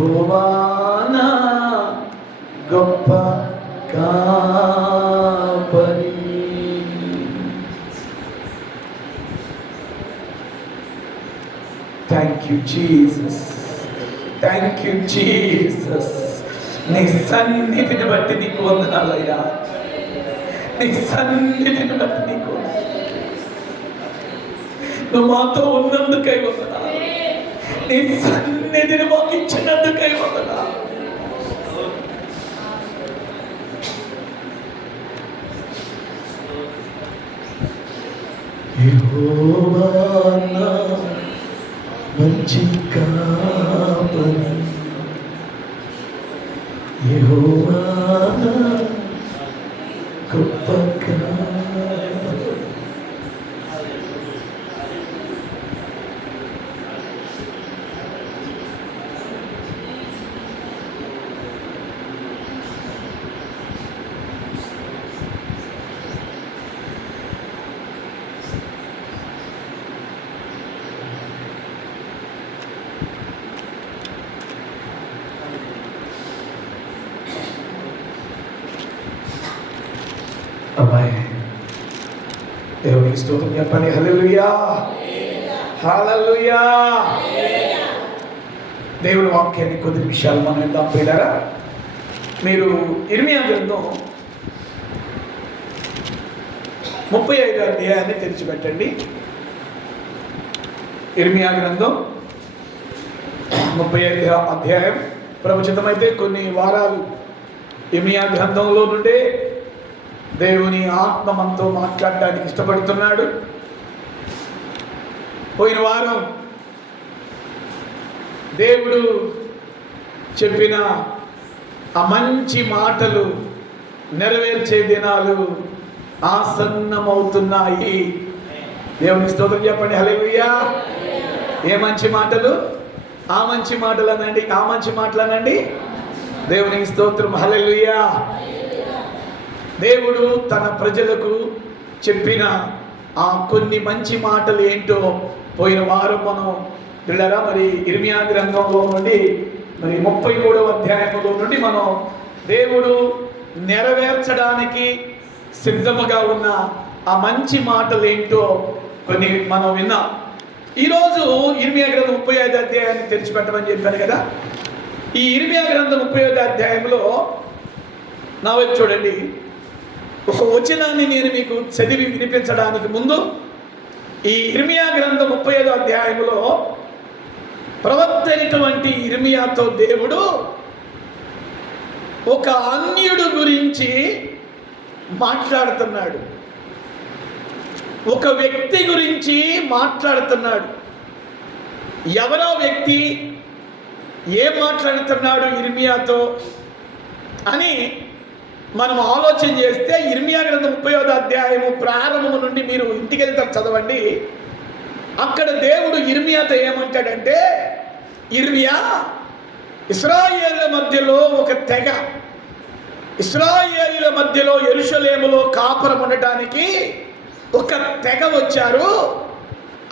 యెహోవా నా గొప్ప కాపరి. Thank you Jesus, thank you Jesus. నీ సన్నిధిని బట్టి నీకు వందనాలయ్యా, నీ సన్నిధిని బట్టి నీకు, నువ్వు మాతో ఉన్నందుకై వందనాలు, నీ సన్నిధిని మాకు ఇచ్చినందుకై వందనాలు. యెహోవా నా మంచి కాపరి, యెహోవా నా గొప్ప కాపరి. అమ్మాయి దేవునికి స్తోత్రం చెప్పండి. హల్లెలూయా, హల్లెలూయా. దేవుని వాక్యాన్ని కొద్ది నిమిషాలు మనం విందాం పిల్లరా. మీరు ఇర్మియా గ్రంథం 35వ అధ్యాయాన్ని తెరిచిపెట్టండి. ఇర్మియా గ్రంథం 35వ అధ్యాయం. ప్రవచితమైతే కొన్ని వారాలు ఇర్మియా గ్రంథంలో నుండే దేవుని ఆత్మ మనతో మాట్లాడడానికి ఇష్టపడుతున్నాడు. పోయిన వారం దేవుడు చెప్పిన ఆ మంచి మాటలు నెరవేర్చే దినాలు ఆసన్నమవుతున్నాయి. దేవునికి స్తోత్రం చెప్పండి. హల్లెలూయా. ఏ మంచి మాటలు? ఆ మంచి మాటలు అనండి, ఆ మంచి మాటలు అనండి. దేవునికి స్తోత్రం. హల్లెలూయా. దేవుడు తన ప్రజలకు చెప్పిన ఆ కొన్ని మంచి మాటలు ఏంటో పోయిన వారం మనం పిల్లరా మరి ఇర్మియా గ్రంథంలో నుండి మరి 33వ అధ్యాయంలో నుండి మనం దేవుడు నెరవేర్చడానికి సిద్ధముగా ఉన్న ఆ మంచి మాటలు ఏంటో కొన్ని మనం విన్నాం. ఈరోజు ఇర్మియా గ్రంథం 35వ అధ్యాయాన్ని తెరిచిపెట్టమని చెప్పాను కదా. ఈ ఇర్మియా గ్రంథం 35వ అధ్యాయంలో నా వైపు చూడండి. ఒక వచనాన్ని నేను మీకు చదివి వినిపించడానికి ముందు ఈ ఇర్మియా గ్రంథం 35వ అధ్యాయంలో ప్రవక్త అయినటువంటి ఇర్మియాతో దేవుడు ఒక అన్యుడు గురించి మాట్లాడుతున్నాడు, ఒక వ్యక్తి గురించి మాట్లాడుతున్నాడు. ఎవరో వ్యక్తి ఏం మాట్లాడుతున్నాడు ఇర్మియాతో అని మనం ఆలోచన చేస్తే ఇర్మియా గ్రంథం 30వ అధ్యాయము ప్రారంభము నుండి మీరు ఇంటికి వెళ్తారు చదవండి. అక్కడ దేవుడు ఇర్మియాతో ఏమంటాడంటే, ఇర్మియా, ఇశ్రాయేలుల మధ్యలో ఒక తెగ, ఇశ్రాయేలుల మధ్యలో యెరూషలేములో కాపురం ఉండటానికి ఒక తెగ వచ్చారు.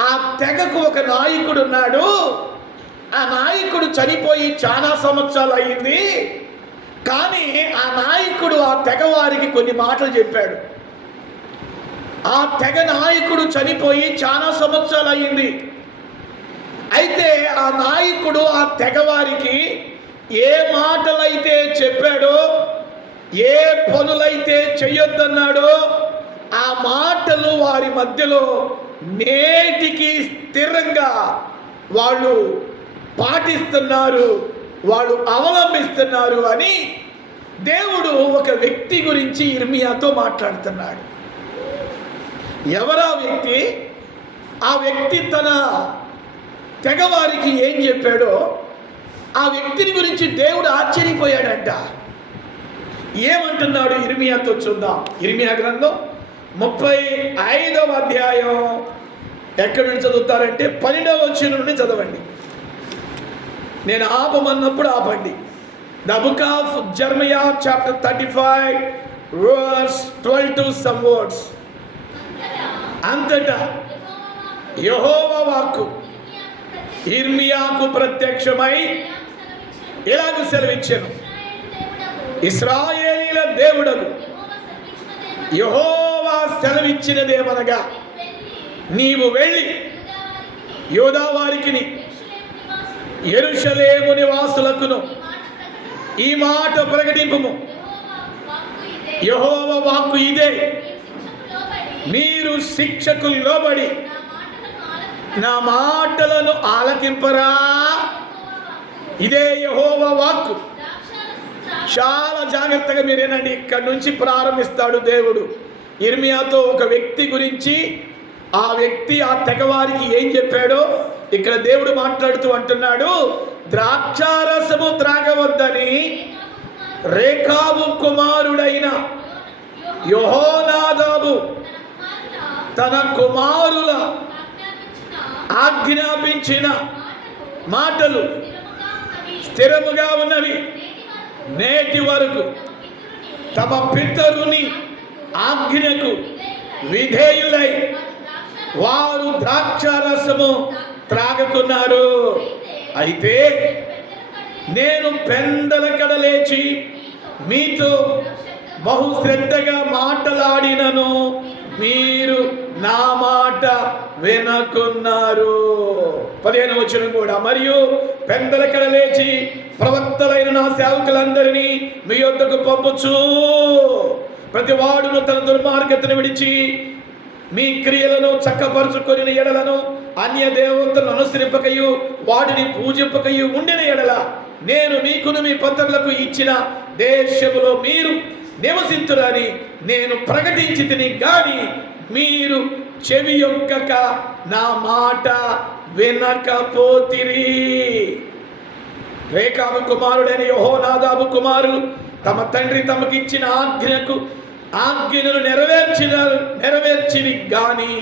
ఆ తెగకు ఒక నాయకుడు ఉన్నాడు. ఆ నాయకుడు చనిపోయి చాలా సంవత్సరాలు అయింది. కానీ ఆ నాయకుడు ఆ తెగవారికి కొన్ని మాటలు చెప్పాడు. ఆ తెగ నాయకుడు చనిపోయి చాలా సంవత్సరాలు అయింది. అయితే ఆ నాయకుడు ఆ తెగవారికి ఏ మాటలైతే చెప్పాడో, ఏ పనులైతే చెయ్యొద్దన్నాడో ఆ మాటలు వారి మధ్యలో నేటికి స్థిరంగా వాళ్ళు పాటిస్తున్నారు, వాళ్ళు అవలంబిస్తున్నారు అని దేవుడు ఒక వ్యక్తి గురించి ఇర్మియాతో మాట్లాడుతున్నాడు. ఎవరా వ్యక్తి? ఆ వ్యక్తి తన తెగవారికి ఏం చెప్పాడో ఆ వ్యక్తిని గురించి దేవుడు ఆశ్చర్యపోయాడంట. ఏమంటున్నాడు ఇర్మియాతో చూద్దాం. ఇర్మియా గ్రంథం 35వ అధ్యాయం ఎక్కడి నుంచి చదువుతారంటే 12వ వచనం నుండి చదవండి. నేను ఆపమన్నప్పుడు ఆపండి. The book of Jeremiah chapter 35 verse 12 to some words. అంతటా యెహోవా వాక్కు ఇర్మియాకు ప్రత్యక్షమై ఇలాగ సెలవిచ్చాను, ఇశ్రాయేలీల దేవుడకు యెహోవా సెలవిచ్చినదేమనగా, నీవు వెళ్ళి యూదా వారికిని యెరూషలేము నివాసులకును ఈ మాట ప్రకటింపుము, యెహోవా వాక్కు ఇదే, మీరు శిక్షకు లోబడి నా మాటలను ఆలకింపరా. ఇదే యెహోవా వాక్కు. చాలా జాగ్రత్తగా మీరేనండి. ఇక్కడి నుంచి ప్రారంభిస్తాడు దేవుడు ఇర్మియాతో ఒక వ్యక్తి గురించి. ఆ వ్యక్తి ఆ తెగవారికి ఏం చెప్పాడో ఇక్కడ దేవుడు మాట్లాడుతూ అంటున్నాడు, ద్రాక్షారసము త్రాగవద్దని రేకాబు కుమారుడైన యెహోనాదాబు తన కుమారుల ఆజ్ఞాపించిన మాటలు స్థిరముగా ఉన్నవి. నేటి వరకు తమ పితరుని ఆజ్ఞకు విధేయులై వారు ద్రాక్షారసము త్రాగుతున్నారు. అయితే నేను పెందలకడ లేచి మీతో బహు శ్రద్ధగా మాట్లాడినను మీరు నా మాట వినకున్నారు. 15వ వచనం కూడా, మరియు పెందలకడ లేచి ప్రవక్తలైన నా సేవకులందరినీ మీ యొద్దకు పంపుచు, ప్రతి వాడును తన దుర్మార్గతను విడిచి మీ క్రియలను చక్కపరుచుకొని ఎడలను అన్య దేవతలను అనుసరింపకయు వాటిని పూజింపకయు ఉండిన ఎడల నేను మీకును మీ పితరులకు ఇచ్చిన దేశములో మీరు నివసింతురని నేను ప్రకటించి తిని గాని మీరు చెవి యొక్కక నా మాట వినకపోతిరి. రేకాబు కుమారుడైన యెహోనాదాబు కుమారులు తమ తండ్రి తమకిచ్చిన ఆజ్ఞలను నెరవేర్చిరి గాని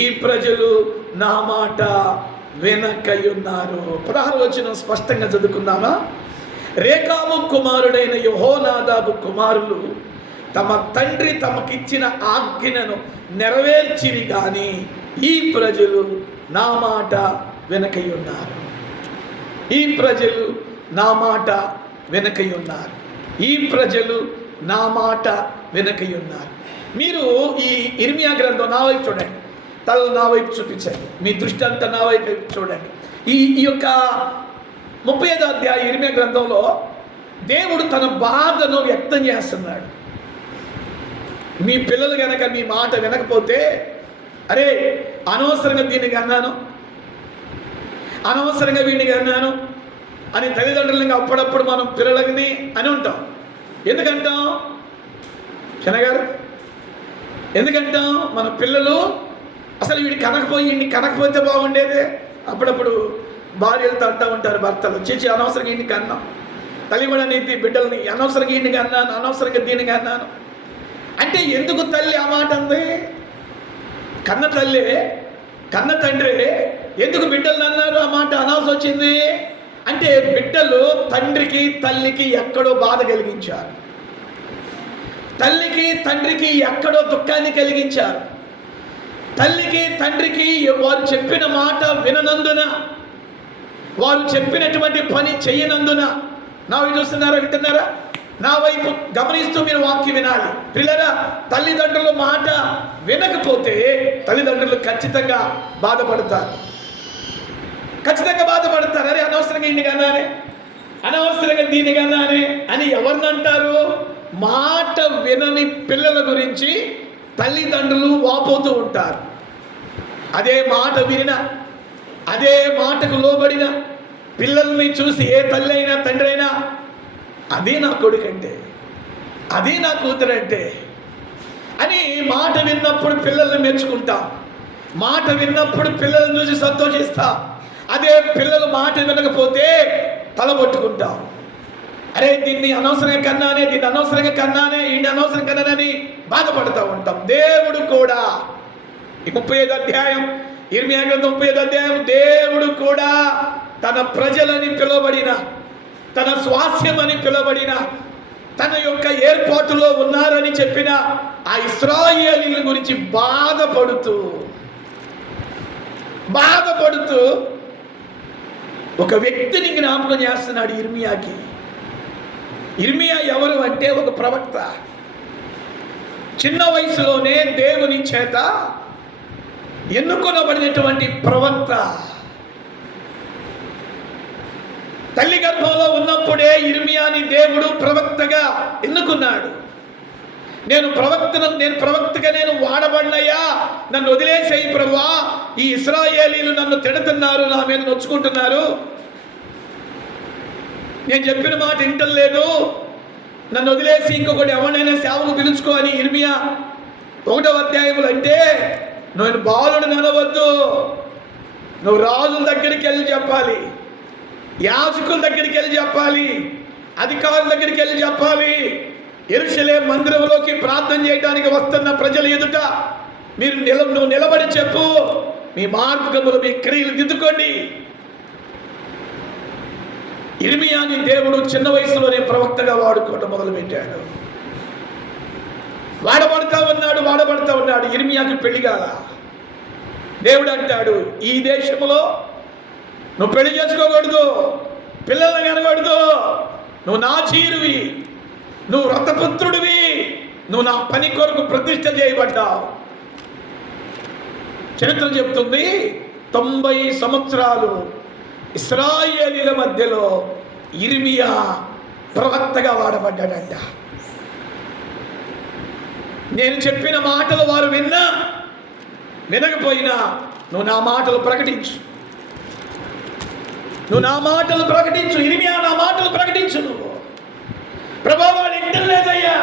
ఈ ప్రజలు నా మాట వినకయున్నారు. 16వ వచనం స్పష్టంగా చదువుకుందామా? రేకాబు కుమారుడైన యెహోనాదాబు కుమారులు తమ తండ్రి తమకిచ్చిన ఆజ్ఞను నెరవేర్చిరి గాని ఈ ప్రజలు నా మాట వినకయున్నారు. ఈ ప్రజలు నా మాట వినకయున్నారు. ఈ ప్రజలు నా మాట వినకయున్నారు. మీరు ఈ ఇర్మియా గ్రంథం నా వైపు చూడండి, తల నా వైపు చూపించండి, మీ దృష్టి అంతా నా వైపు చూడండి. ఈ యొక్క 35వ అధ్యాయ ఇర్మియా గ్రంథంలో దేవుడు తన బాధను వ్యక్తం చేస్తున్నాడు. మీ పిల్లలు కనుక మీ మాట వినకపోతే, అరే అనవసరంగా దీనికి అన్నాను, అనవసరంగా వీడికి అన్నాను అని తల్లిదండ్రులంగా అప్పుడప్పుడు మనం పిల్లలని అని ఉంటాం. ఎందుకంటాం శనగారు? ఎందుకంటాం మన పిల్లలు అసలు వీడికి కనకపోతే బాగుండేదే. అప్పుడప్పుడు భార్యలతో అంటూ ఉంటారు భర్తలు, చీచి అనవసరంగా ఇంటికి అన్నాం. తల్లి కూడా నీతి బిడ్డలని అనవసరంగా ఇంటికి అన్నాను, అనవసరంగా దీనికి అన్నాను అంటే ఎందుకు తల్లి ఆ మాట అంది? కన్న తల్లి కన్న తండ్రి ఎందుకు బిడ్డలను అన్నారు ఆ మాట అనాల్సి వచ్చింది అంటే, బిడ్డలు తండ్రికి తల్లికి ఎక్కడో బాధ కలిగించారు, తల్లికి తండ్రికి ఎక్కడో దుఃఖాన్ని కలిగించారు. తల్లికి తండ్రికి వారు చెప్పిన మాట విననందున, వారు చెప్పినటువంటి పని చేయనందున, నా వైపు చూస్తున్నారా, వింటున్నారా? నా వైపు గమనిస్తూ మీరు వాక్యం వినాలి. పిల్లరా, తల్లిదండ్రుల మాట వినకపోతే తల్లిదండ్రులు ఖచ్చితంగా బాధపడతారు. అరే అనవసరంగా ఇంటికి అన్నానే, అనవసరంగా దీనికి అన్నానే అని ఎవరినంటారు? మాట వినని పిల్లల గురించి తల్లిదండ్రులు వాపోతూ ఉంటారు. అదే మాట వినిన, అదే మాటకు లోబడిన పిల్లల్ని చూసి ఏ తల్లి అయినా తండ్రి అయినా, అది నా కొడుకంటే, అది నా కూతురంటే అని మాట విన్నప్పుడు పిల్లల్ని మెచ్చుకుంటాం, మాట విన్నప్పుడు పిల్లల్ని చూసి సంతోషిస్తాం. అదే పిల్లలు మాట వినకపోతే తలబొట్టుకుంటాం. అరే దీన్ని అనవసరంగా కన్నానే, దీన్ని అనవసరంగా కన్నానే, ఈయన అనవసరంగా కన్నానని బాధపడుతూ ఉంటాం. దేవుడు కూడా ఈ 35వ అధ్యాయం ఇర్మియా గ్రంథం 35వ అధ్యాయం, దేవుడు కూడా తన ప్రజలని పిలువబడిన, తన స్వాస్యమని పిలువబడిన, తన యొక్క ఏర్పాటులో ఉన్నారని చెప్పిన ఆ ఇశ్రాయేలీయుల గురించి బాధపడుతూ ఒక వ్యక్తిని జ్ఞాపకం చేస్తున్నాడు ఇర్మియాకి. ఇర్మియా ఎవరు అంటే ఒక ప్రవక్త. చిన్న వయసులోనే దేవుని చేత ఎన్నుకొనబడినటువంటి ప్రవక్త. తల్లి గర్భంలో ఉన్నప్పుడే ఇర్మియాని దేవుడు ప్రవక్తగా ఎన్నుకున్నాడు. నేను ప్రవక్తగా వాడబడినయ్యా, నన్ను వదిలేసేయి ప్రభువా, ఈ ఇశ్రాయేలీలు నన్ను తిడుతున్నారు, నా మీద నొచ్చుకుంటున్నారు, నేను చెప్పిన మాట వింటలేదు, నన్ను వదిలేసి ఇంకొకటి ఎవరినైనా సేవకు పిలుచుకో అని ఇర్మియా 1వ అధ్యాయములు అంటే, నువ్వు బాలుడు అనవద్దు, నువ్వు రాజుల దగ్గరికి వెళ్ళి చెప్పాలి, యాజకుల దగ్గరికి వెళ్ళి చెప్పాలి, అధికారుల దగ్గరికి వెళ్ళి చెప్పాలి, యెరూషలేము మందిరంలోకి ప్రార్థన చేయడానికి వస్తున్న ప్రజల ఎదుట నువ్వు నిలబడి చెప్పు, మీ మార్గములు మీ క్రియలు దిద్దుకోండి. ఇర్మియాని దేవుడు చిన్న వయసులోనే ప్రవక్తగా వాడుకోవటం మొదలుపెట్టాడు. వాడబడతా ఉన్నాడు. ఇర్మియాకి పెళ్లి కాల. దేవుడు అంటాడు, ఈ దేశంలో నువ్వు పెళ్లి చేసుకోకూడదు, పిల్లల్ని కనకూడదు, నువ్వు నా చీరువి, నువ్వు రథపుత్రుడివి, నువ్వు నా పని కొరకు ప్రతిష్ఠ చేయబడ్డావు. చరిత్ర చెప్తుంది 90 సంవత్సరాలు ఇశ్రాయేలీల మధ్యలో ఇర్మియా ప్రవక్తగా వాడబడ్డాడంట. నేను చెప్పిన మాటలు వారు వినకపోయినా నువ్వు నా మాటలు ప్రకటించు, ఇర్మియా నా మాటలు ప్రకటించు. నువ్వు ప్రభా వాడు ఇంటలేదయ్యా.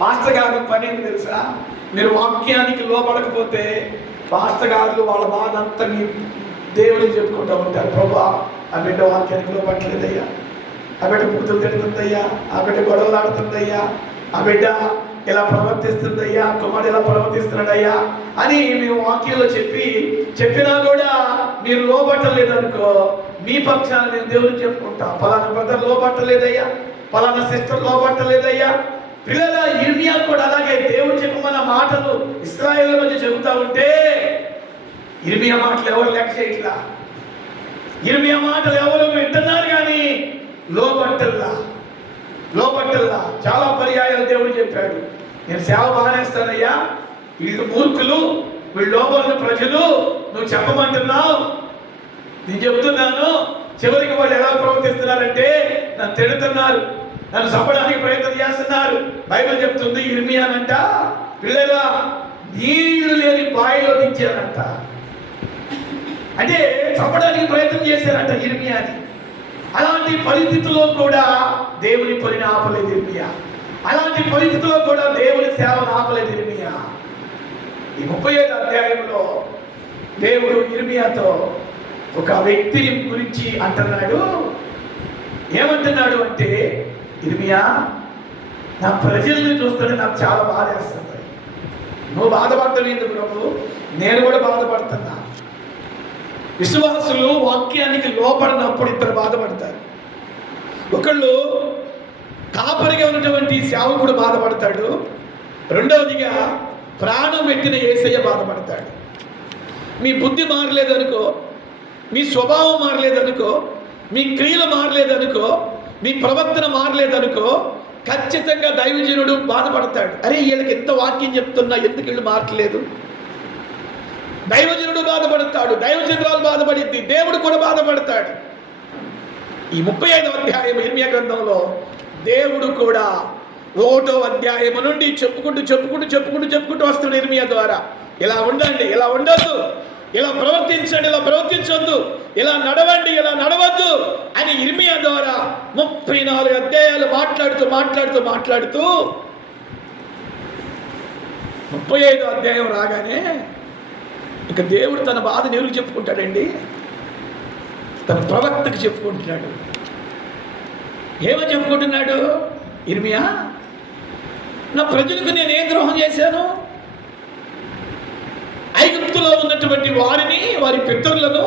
పాస్టర్ గారు పని ఏంటి తెలుసా? మీరు వాక్యానికి లోపడకపోతే పాస్టర్ గారు వాళ్ళ బాధ అంతా మీ దేవుడికి చెప్పుకుంటూ ఉంటారు. ప్రభా ఆ బిడ్డ వాక్యానికి లోపట్లేదయ్యా, ఆ బిడ్డ పూతులు తిడుతుందయ్యా, ఆ బిడ్డ గొడవలు ఆడుతుందయ్యా, ఆ బిడ్డ ఇలా ప్రవర్తిస్తుందయ్యా, కుమారుడు ఇలా ప్రవర్తిస్తున్నాడయ్యా అని మేము వాక్యంలో చెప్పినా కూడా మీరు లోబట్టలేదనుకో, మీ పక్షాన్ని నేను దేవుడికి చెప్పుకుంటా, పలానా బ్రదర్ లోబట్టలేదయ్యా, పలానా సిస్టర్ లోబట్టలేదయ్యా. పిల్లల ఇర్మియా కూడా అలాగే దేవుడు చెప్పమన్న మాటలు ఇశ్రాయేలు మధ్య చెబుతా ఉంటే ఇర్మియా మాటలు ఎవరు లెక్క చేయట్లా, ఇర్మియా మాటలు ఎవరు వింటున్నారు కానీ లోబట్టల్లా. చాలా పర్యాయాలు దేవుడు చెప్పాడు, నేను సేవ బానేస్తానయ్యా, వీళ్ళు మూర్ఖులు, వీళ్ళు లోబడిన ప్రజలు, నువ్వు చెప్పమంటున్నావు, నేను చెప్తున్నాను. చివరికి వాళ్ళు ఎలా ప్రవర్తిస్తున్నారంటే నన్ను తిడుతున్నారు, నన్ను చంపడానికి ప్రయత్నం చేస్తున్నారు. బైబిల్ చెప్తుంది ఇర్మియానంట పిల్లలా నీళ్లు లేని బావిలో దించారంట, అంటే చంపడానికి ప్రయత్నం చేశారంట ఇర్మియాని. అలాంటి పరిస్థితుల్లో కూడా దేవుని పనిని ఆపలేదు ఇర్మియా, అలాంటి పరిస్థితుల్లో కూడా దేవుని సేవను ఆపలేదు ఇర్మియా. ఈ 35వ అధ్యాయంలో దేవుడు ఇర్మియాతో ఒక వ్యక్తిని గురించి అంటున్నాడు. ఏమంటున్నాడు అంటే, ఇర్మియా నా ప్రజల్ని చూస్తుంటే నాకు చాలా బాధేస్తుంది. నువ్వు బాధపడతావు ఎందుకు ప్రభు? నేను కూడా బాధపడుతున్నా. విశ్వాసులు వాక్యానికి లోపడినప్పుడు ఇద్దరు బాధపడతారు. ఒకళ్ళు కాపరిగా ఉన్నటువంటి సేవకుడు బాధపడతాడు, రెండవదిగా ప్రాణం పెట్టిన యేసయ్య బాధపడతాడు. మీ బుద్ధి మారలేదనుకో, మీ స్వభావం మారలేదనుకో, మీ క్రియలు మారలేదనుకో, మీ ప్రవర్తన మారలేదనుకో, ఖచ్చితంగా దైవజనుడు బాధపడతాడు. అరే వీళ్ళకి ఎంత వాక్యం చెప్తున్నా ఎందుకు వీళ్ళు మారట్లేదు? దైవజనుడు బాధపడతాడు, దైవజనురాలు బాధపడిద్ది, దేవుడు కూడా బాధపడతాడు. ఈ 35వ అధ్యాయం ఇర్మియా గ్రంథంలో దేవుడు కూడా 1వ అధ్యాయం నుండి చెప్పుకుంటూ వస్తున్నాడు ఇర్మియా ద్వారా. ఇలా ఉండండి, ఇలా ఉండొద్దు, ఇలా ప్రవర్తించండి, ఇలా ప్రవర్తించొద్దు, ఇలా నడవండి, ఇలా నడవద్దు అని ఇర్మియా ద్వారా 34 అధ్యాయాలు మాట్లాడుతూ 35వ అధ్యాయం రాగానే ఇక దేవుడు తన బాధను ఎవరికి చెప్పుకుంటాడండి? తన ప్రవక్తకి చెప్పుకుంటున్నాడు. ఏమని చెప్పుకుంటున్నాడు? ఇర్మియా, నా ప్రజలకు నేను ఏం ద్రోహం చేశాను? ఐగుప్తులో ఉన్నటువంటి వారిని, వారి పితరులను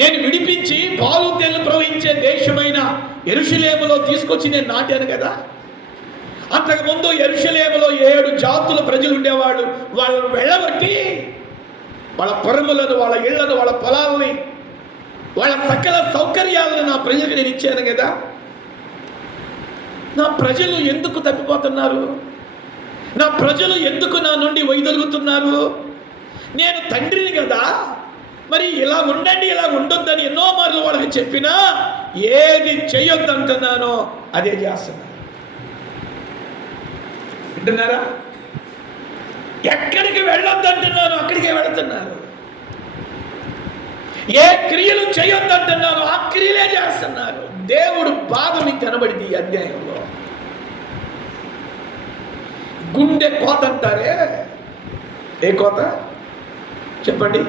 నేను విడిపించి పాలు తేళ్లు ప్రవహించే దేశమైన యెరూషలేములో తీసుకొచ్చి నేను నాటాను కదా. అంతకుముందు యెరూషలేములో 7 జాతుల ప్రజలు ఉండేవాళ్ళు. వాళ్ళను వెళ్ళబట్టి వాళ్ళ పొరములను, వాళ్ళ ఇళ్లను, వాళ్ళ పొలాలని వాళ్ళ సకల సౌకర్యాలను నా ప్రజలకు నేను ఇచ్చాను కదా. నా ప్రజలు ఎందుకు తప్పిపోతున్నారు? నా ప్రజలు ఎందుకు నా నుండి వైదొలుగుతున్నారు? నేను తండ్రిని కదా, మరి ఇలా ఉండండి ఇలా ఉండొద్దని ఎన్నో మార్లు వాళ్ళకి చెప్పినా ఏది చేయొద్దంటున్నానో అదే చేస్తున్నారు. వింటున్నారా? ఎక్కడికి వెళ్ళొద్దంటున్నానో అక్కడికే వెళుతున్నారు. ఏ క్రియలు చేయొద్దంటున్నానో ఆ క్రియలే చేస్తున్నారు. దేవుడు బాధ మీకు కనబడింది ఈ అధ్యాయంలో. గుండె కోత అంటారే, ఏ కోత చెప్పండి?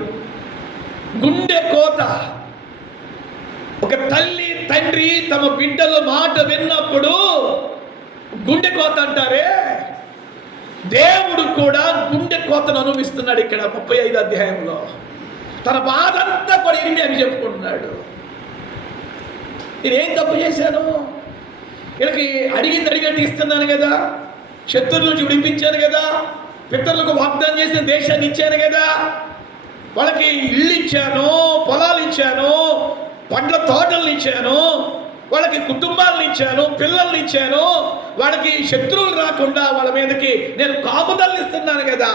గుండె కోత. ఒక తల్లి తండ్రి తమ బిడ్డల మాట విన్నప్పుడు గుండె కోత అంటారే, దేవుడు కూడా గుండె కోతను అనుభవిస్తున్నాడు. ఇక్కడ 35 అధ్యాయంలో తన బాధ అంతా కూడా ఇర్మియాకి చెప్పుకుంటున్నాడు. నేనేం తప్పు చేశాను? వీళ్ళకి అడిగింది అడిగట్టు ఇస్తున్నాను కదా, శత్రువుల నుంచి విడిపించాను కదా, పితరులకు వాగ్దానం చేసిన దేశాన్ని ఇచ్చాను కదా, వాళ్ళకి ఇళ్ళు ఇచ్చాను, పొలాలు ఇచ్చాను, పండ్ల తోటలను ఇచ్చాను, వాళ్ళకి కుటుంబాలను ఇచ్చాను, పిల్లల్ని ఇచ్చాను, వాళ్ళకి శత్రువులు రాకుండా వాళ్ళ మీదకి నేను కాపుదలను ఇస్తున్నాను కదా.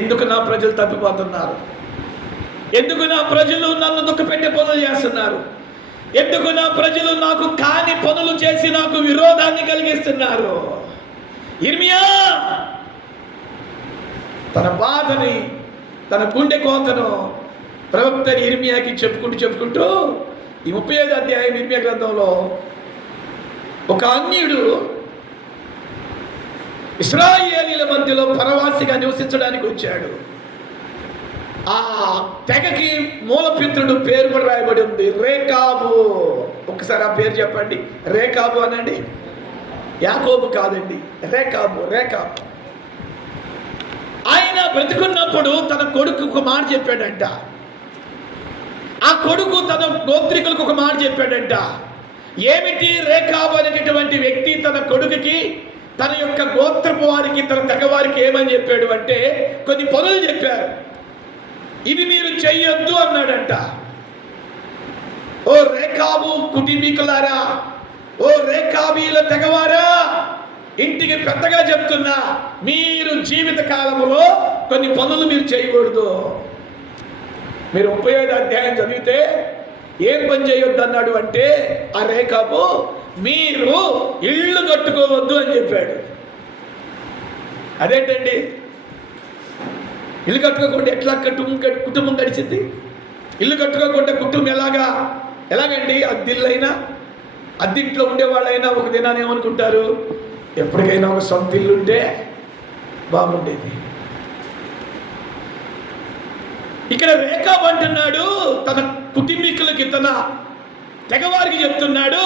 ఎందుకు నా ప్రజలు తప్పిపోతున్నారు? ఎందుకు నా ప్రజలు నన్ను దుఃఖపెట్టే పనులు చేస్తున్నారు? ఎందుకు నా ప్రజలు నాకు కాని పనులు చేసి నాకు విరోధాన్ని కలిగిస్తున్నారు? ఇర్మియా తన బాధని, తన గుండె కోతను ప్రవక్త ఇర్మియాకి చెప్పుకుంటూ ఈ 35 అధ్యాయం ఇర్మియా గ్రంథంలో ఒక అన్యుడు ఇశ్రాయేలీల మధ్యలో పరవాసిగా నివసించడానికి వచ్చాడు. ఆ తెగకి మూలపిత్రుడు పేరు కూడా రాయబడి ఉంది, రేకాబు. ఒకసారి ఆ పేరు చెప్పండి. రేకాబు అనండి. యాకోబు కాదండి, రేకాబు. ఆయన బ్రతికున్నప్పుడు తన కొడుకు ఒక మాట చెప్పాడంట. ఆ కొడుకు తన గోత్రికులకు ఒక మాట చెప్పాడంట. ఏమిటి? రేకాబు అనేటటువంటి వ్యక్తి తన కొడుకుకి, తన యొక్క గోత్రపు వారికి, తన తెగవారికి ఏమని చెప్పాడు అంటే కొన్ని పనులు చెప్పారు. ఇవి మీరు చెయ్యొద్దు అన్నాడంట. ఓ రేకాబు కుటుంబీకులారా, ఓ రేకాబీల తెగవారా, ఇంటికి పెద్దగా చెప్తున్నా, మీరు జీవిత కాలంలో కొన్ని పనులు మీరు చేయకూడదు. మీరు 35 అధ్యాయం చదివితే ఏం పని చేయొద్దు అన్నాడు అంటే ఆ రేకాబు, మీరు ఇళ్ళు కట్టుకోవద్దు అని చెప్పాడు. అదేంటండి? ఇల్లు కట్టుకోకుండా ఎట్లా కుటుంబం గడిచింది? ఇల్లు కట్టుకోకుండా కుటుంబం ఎలాగండి? అద్దిల్లైనా, అద్దింట్లో ఉండేవాళ్ళైనా ఒక దినాన్ని ఏమనుకుంటారు? ఎప్పటికైనా ఒక సొంత ఇల్లు ఉంటే బాగుండేది. ఇక్కడ రేకాబు అంటున్నాడు తన కుటుంబీకులకి, తన తెగవారికి చెప్తున్నాడు,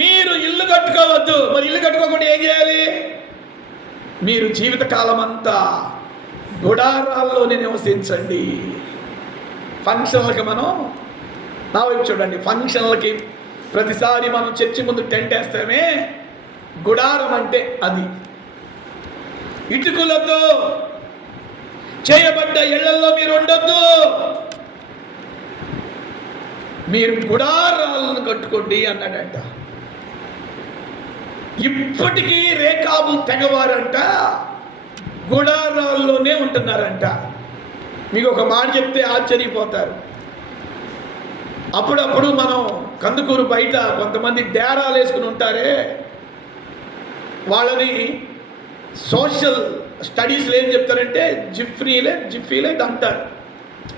మీరు ఇల్లు కట్టుకోవద్దు. మరి ఇల్లు కట్టుకోకుండా ఏం చేయాలి? మీరు జీవితకాలం అంతా గుడారాల్లోనే నివసించండి. ఫంక్షన్లకి మనం నా వైపు చూడండి, ఫంక్షన్లకి ప్రతిసారి మనం చర్చి ముందు టెంట్ వేస్తామే, గుడారం అంటే అది. ఇటుకలతో చేయబడ్డ ఇళ్లలో మీరు ఉండొద్దు, మీరు గుడారాలను కట్టుకోండి అన్నాడంట. ఇప్పటికీ రేకాబు తెగవారంట గుడారాల్లోనే ఉంటున్నారంట. మీకు ఒక మాట చెప్తే ఆశ్చర్యపోతారు. అప్పుడప్పుడు మనం కందుకూరు బయట కొంతమంది డేరాలు వేసుకుని ఉంటారే, వాళ్ళని సోషల్ స్టడీస్లో ఏం చెప్తారంటే జిఫ్రీలే అంటారు.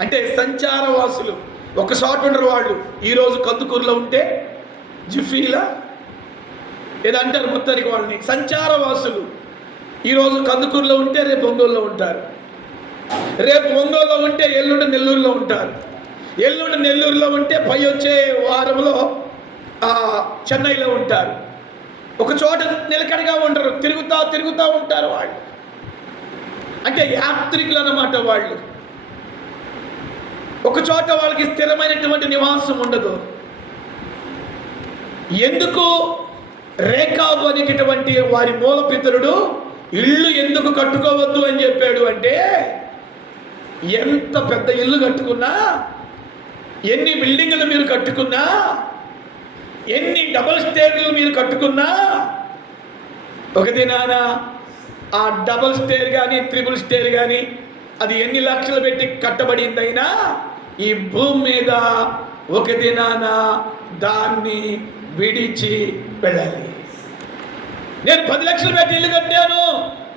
అంటే సంచారవాసులు, ఒక చోట ఉండరు వాళ్ళు. ఈరోజు కందుకూరులో ఉంటే జిఫ్రీలా ఏదంటారు, మొత్తానికి వాళ్ళని సంచారవాసులు. ఈరోజు కందుకూరులో ఉంటే రేపు ఒంగోలులో ఉంటారు, రేపు ఒంగోలులో ఉంటే ఎల్లుండి నెల్లూరులో ఉంటారు, ఎల్లుండి నెల్లూరులో ఉంటే పై వచ్చే వారంలో చెన్నైలో ఉంటారు. ఒక చోట నిలకడగా ఉండరు, తిరుగుతూ ఉంటారు వాళ్ళు. అంటే యాత్రికులు అన్నమాట వాళ్ళు. ఒక చోట వాళ్ళకి స్థిరమైనటువంటి నివాసం ఉండదు. ఎందుకు? రేకాబు అనేటటువంటి వారి మూలపితరుడు ఇల్లు ఎందుకు కట్టుకోవద్దు అని చెప్పాడు అంటే, ఎంత పెద్ద ఇల్లు కట్టుకున్నా ఎన్ని బిల్డింగులు మీరు కట్టుకున్నా, ఎన్ని డబుల్ స్టేర్లు మీరు కట్టుకున్నా, ఒక దినాన ఆ డబుల్ స్టేర్ కానీ త్రిబుల్ స్టేర్ కానీ అది ఎన్ని లక్షలు పెట్టి కట్టబడిందైనా ఈ భూమి మీద ఒక దినాన దాన్ని విడిచి వెళ్ళాలి. నేను 10 లక్షలు పెట్టి ఇల్లు కట్టాను,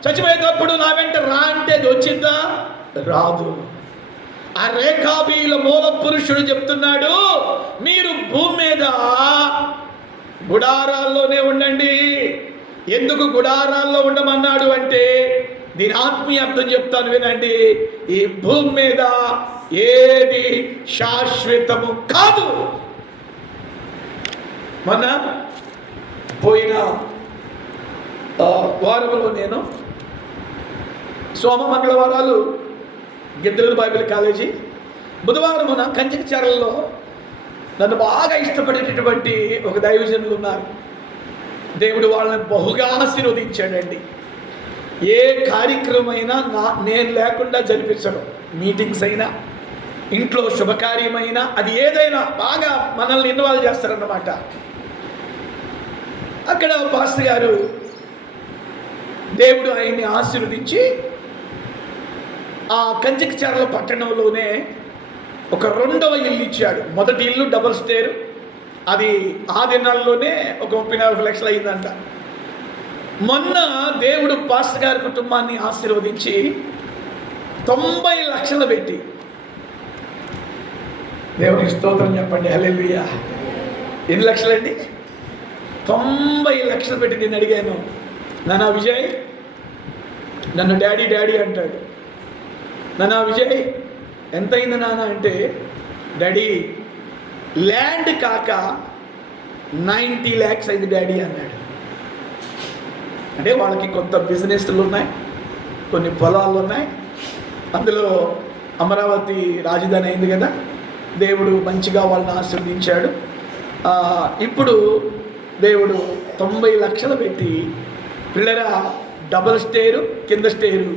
చచ్చిపోయేటప్పుడు నా వెంట రా అంటే అది వచ్చిందా? రాదు. ఆ రేఖాబీల మూల పురుషుడు చెప్తున్నాడు, మీరు భూమి మీద గుడారాల్లోనే ఉండండి. ఎందుకు గుడారాల్లో ఉండమన్నాడు అంటే దీని ఆత్మీయ అర్థం చెప్తాను వినండి. ఈ భూమి మీద ఏది శాశ్వతము కాదు. మొన్న పోయిన వారంలో నేను సోమ మంగళవారాలు గిద్దలూరు బైబిల్ కాలేజీ, బుధవారమున కంచికచర్లలో నన్ను బాగా ఇష్టపడేటటువంటి ఒక దైవజనులు ఉన్నారు. దేవుడు వాళ్ళని బహుగా ఆశీర్వదించాడండి. ఏ కార్యక్రమం అయినా నేను లేకుండా జరిపించడం, మీటింగ్స్ అయినా, ఇంట్లో శుభకార్యమైనా, అది ఏదైనా బాగా మనల్ని ఇన్వాల్వ్ చేస్తారన్నమాట. అక్కడ పాస్టర్ గారు దేవుడు ఆయన్ని ఆశీర్వదించి ఆ కంచికచర్ల పట్టణంలోనే ఒక 2వ ఇల్లు ఇచ్చాడు. మొదటి ఇల్లు డబుల్ స్టేర్, అది ఆ దినాల్లోనే ఒక 34 లక్షలు అయిందంట. మొన్న దేవుడు పాస్టర్ గారి కుటుంబాన్ని ఆశీర్వదించి 90 లక్షలు పెట్టి, దేవుడికి స్తోత్రం చెప్పండి, హల్లెలూయా. ఎన్ని లక్షలండి? 90 లక్షలు పెట్టి. నేను అడిగాను, నానా విజయ్, నన్ను డాడీ డాడీ అంటాడు. నానా విజయ్ ఎంత అయింది నాన్న అంటే, డాడీ ల్యాండ్ కాక 90 lakhs అయింది డాడీ అన్నాడు. అంటే వాళ్ళకి కొంత బిజినెస్లు ఉన్నాయి, కొన్ని పొలాలు ఉన్నాయి. అందులో అమరావతి రాజధాని అయింది కదా, దేవుడు మంచిగా వాళ్ళని ఆశీర్వదించాడు. ఇప్పుడు దేవుడు 90 లక్షలు పెట్టి పిల్లరా డబుల్ స్టేరు కింద స్టేరు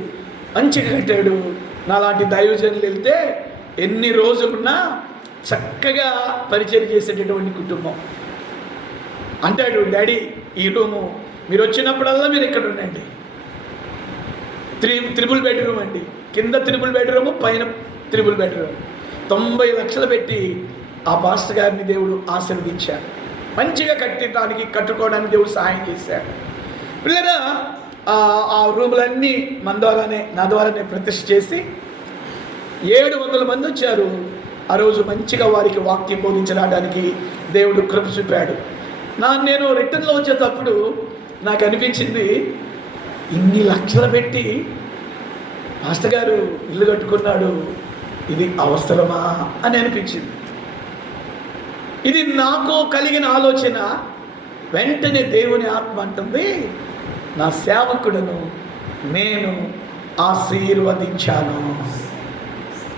మంచిగా కట్టాడు. నాలాంటి దైవజనులు వెళ్తే ఎన్ని రోజులున్నా చక్కగా పరిచయం చేసేటటువంటి కుటుంబం. అంటాడు, డాడీ ఈ రూము మీరు వచ్చినప్పుడల్లా మీరు ఇక్కడ ఉండండి. త్రిబుల్ బెడ్రూమ్ అండి, కింద త్రిబుల్ బెడ్రూము, పైన త్రిబుల్ బెడ్రూమ్. 90 లక్షలు పెట్టి ఆ పాస్టర్ గారిని దేవుడు ఆశీర్వదించాడు. మంచిగా కట్టుకోవడానికి దేవుడు సహాయం చేశాడు. పిల్లరా ఆ రూములన్నీ మన ద్వారానే, నా ద్వారానే ప్రతిష్ఠ చేసి 700 మంది వచ్చారు. ఆ రోజు మంచిగా వారికి వాక్యం బోధించడానికి దేవుడు కృప చూపాడు. నేను రిటర్న్లో వచ్చేటప్పుడు నాకు అనిపించింది, ఇన్ని లక్షలు పెట్టి పాస్టర్ గారు ఇల్లు కట్టుకున్నాడు, ఇది అవసరమా అని అనిపించింది. ఇది నాకు కలిగిన ఆలోచన. వెంటనే దేవుని ఆత్మ అంటుంది, నా సేవకుడును నేను ఆశీర్వదించాను.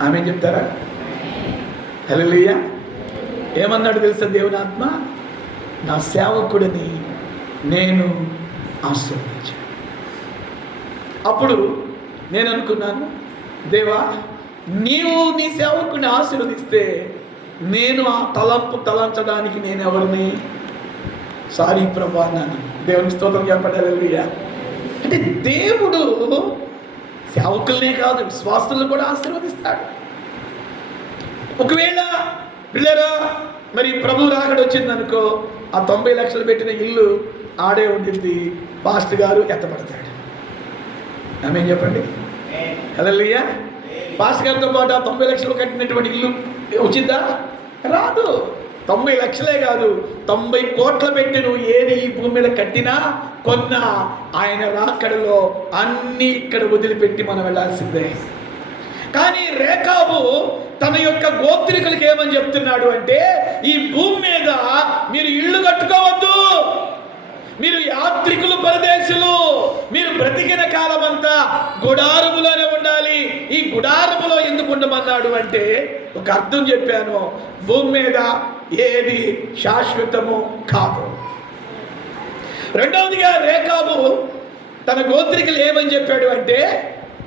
ఆమె చెప్తారా? హల్లెలూయా. ఏమన్నాడు తెలుసా దేవుని ఆత్మ? నా సేవకుడిని నేను ఆశీర్వదించాను. అప్పుడు నేను అనుకున్నాను, దేవా నీవు నీ సేవకుడిని ఆశీర్వదిస్తే నేను ఆ తలంచడానికి నేను ఎవరిని? సారీ ప్రభా అన్నాను. దేవుని స్తోత్రం చెప్పండి, హల్లెలూయా. అంటే దేవుడు సేవకులనే కాదు, విశ్వాసులను కూడా ఆశీర్వదిస్తాడు. ఒకవేళ పిల్లరా మరి ప్రభు రాకడ వచ్చిందనుకో, ఆ 90 లక్షలు పెట్టిన ఇల్లు ఆడే ఉండింది, పాస్టర్ గారు ఎత్తపడతాడు. ఆమేన్ చెప్పండి, హల్లెలూయా. పాస్టర్ గారితో పాటు ఆ 90 లక్షలు కట్టినటువంటి ఇల్లు వచ్చిందా? రాదు. 90 లక్షలే కాదు, 90 కోట్లు పెట్టి నువ్వు ఏది ఈ భూమి మీద కట్టినా కొన్నా, ఆయన రాకడలో అన్నీ ఇక్కడ వదిలిపెట్టి మనం వెళ్ళాల్సిందే. కానీ రేఖాబు తన యొక్క గోత్రికులకి ఏమని చెప్తున్నాడు అంటే, ఈ భూమి మీద మీరు ఇళ్ళు కట్టుకోవద్దు, మీరు యాత్రికులు, పరదేశులు, మీరు బ్రతికిన కాలం అంతా గుడారములోనే ఉండాలి. ఈ గుడారములో ఎందుకు ఉండమన్నాడు అంటే, ఒక అర్థం చెప్పాను, భూమి మీద ఏది శాశ్వతము కాదు. రెండవదిగా రేఖాబు తన గోత్రికులు ఏమని చెప్పాడు అంటే,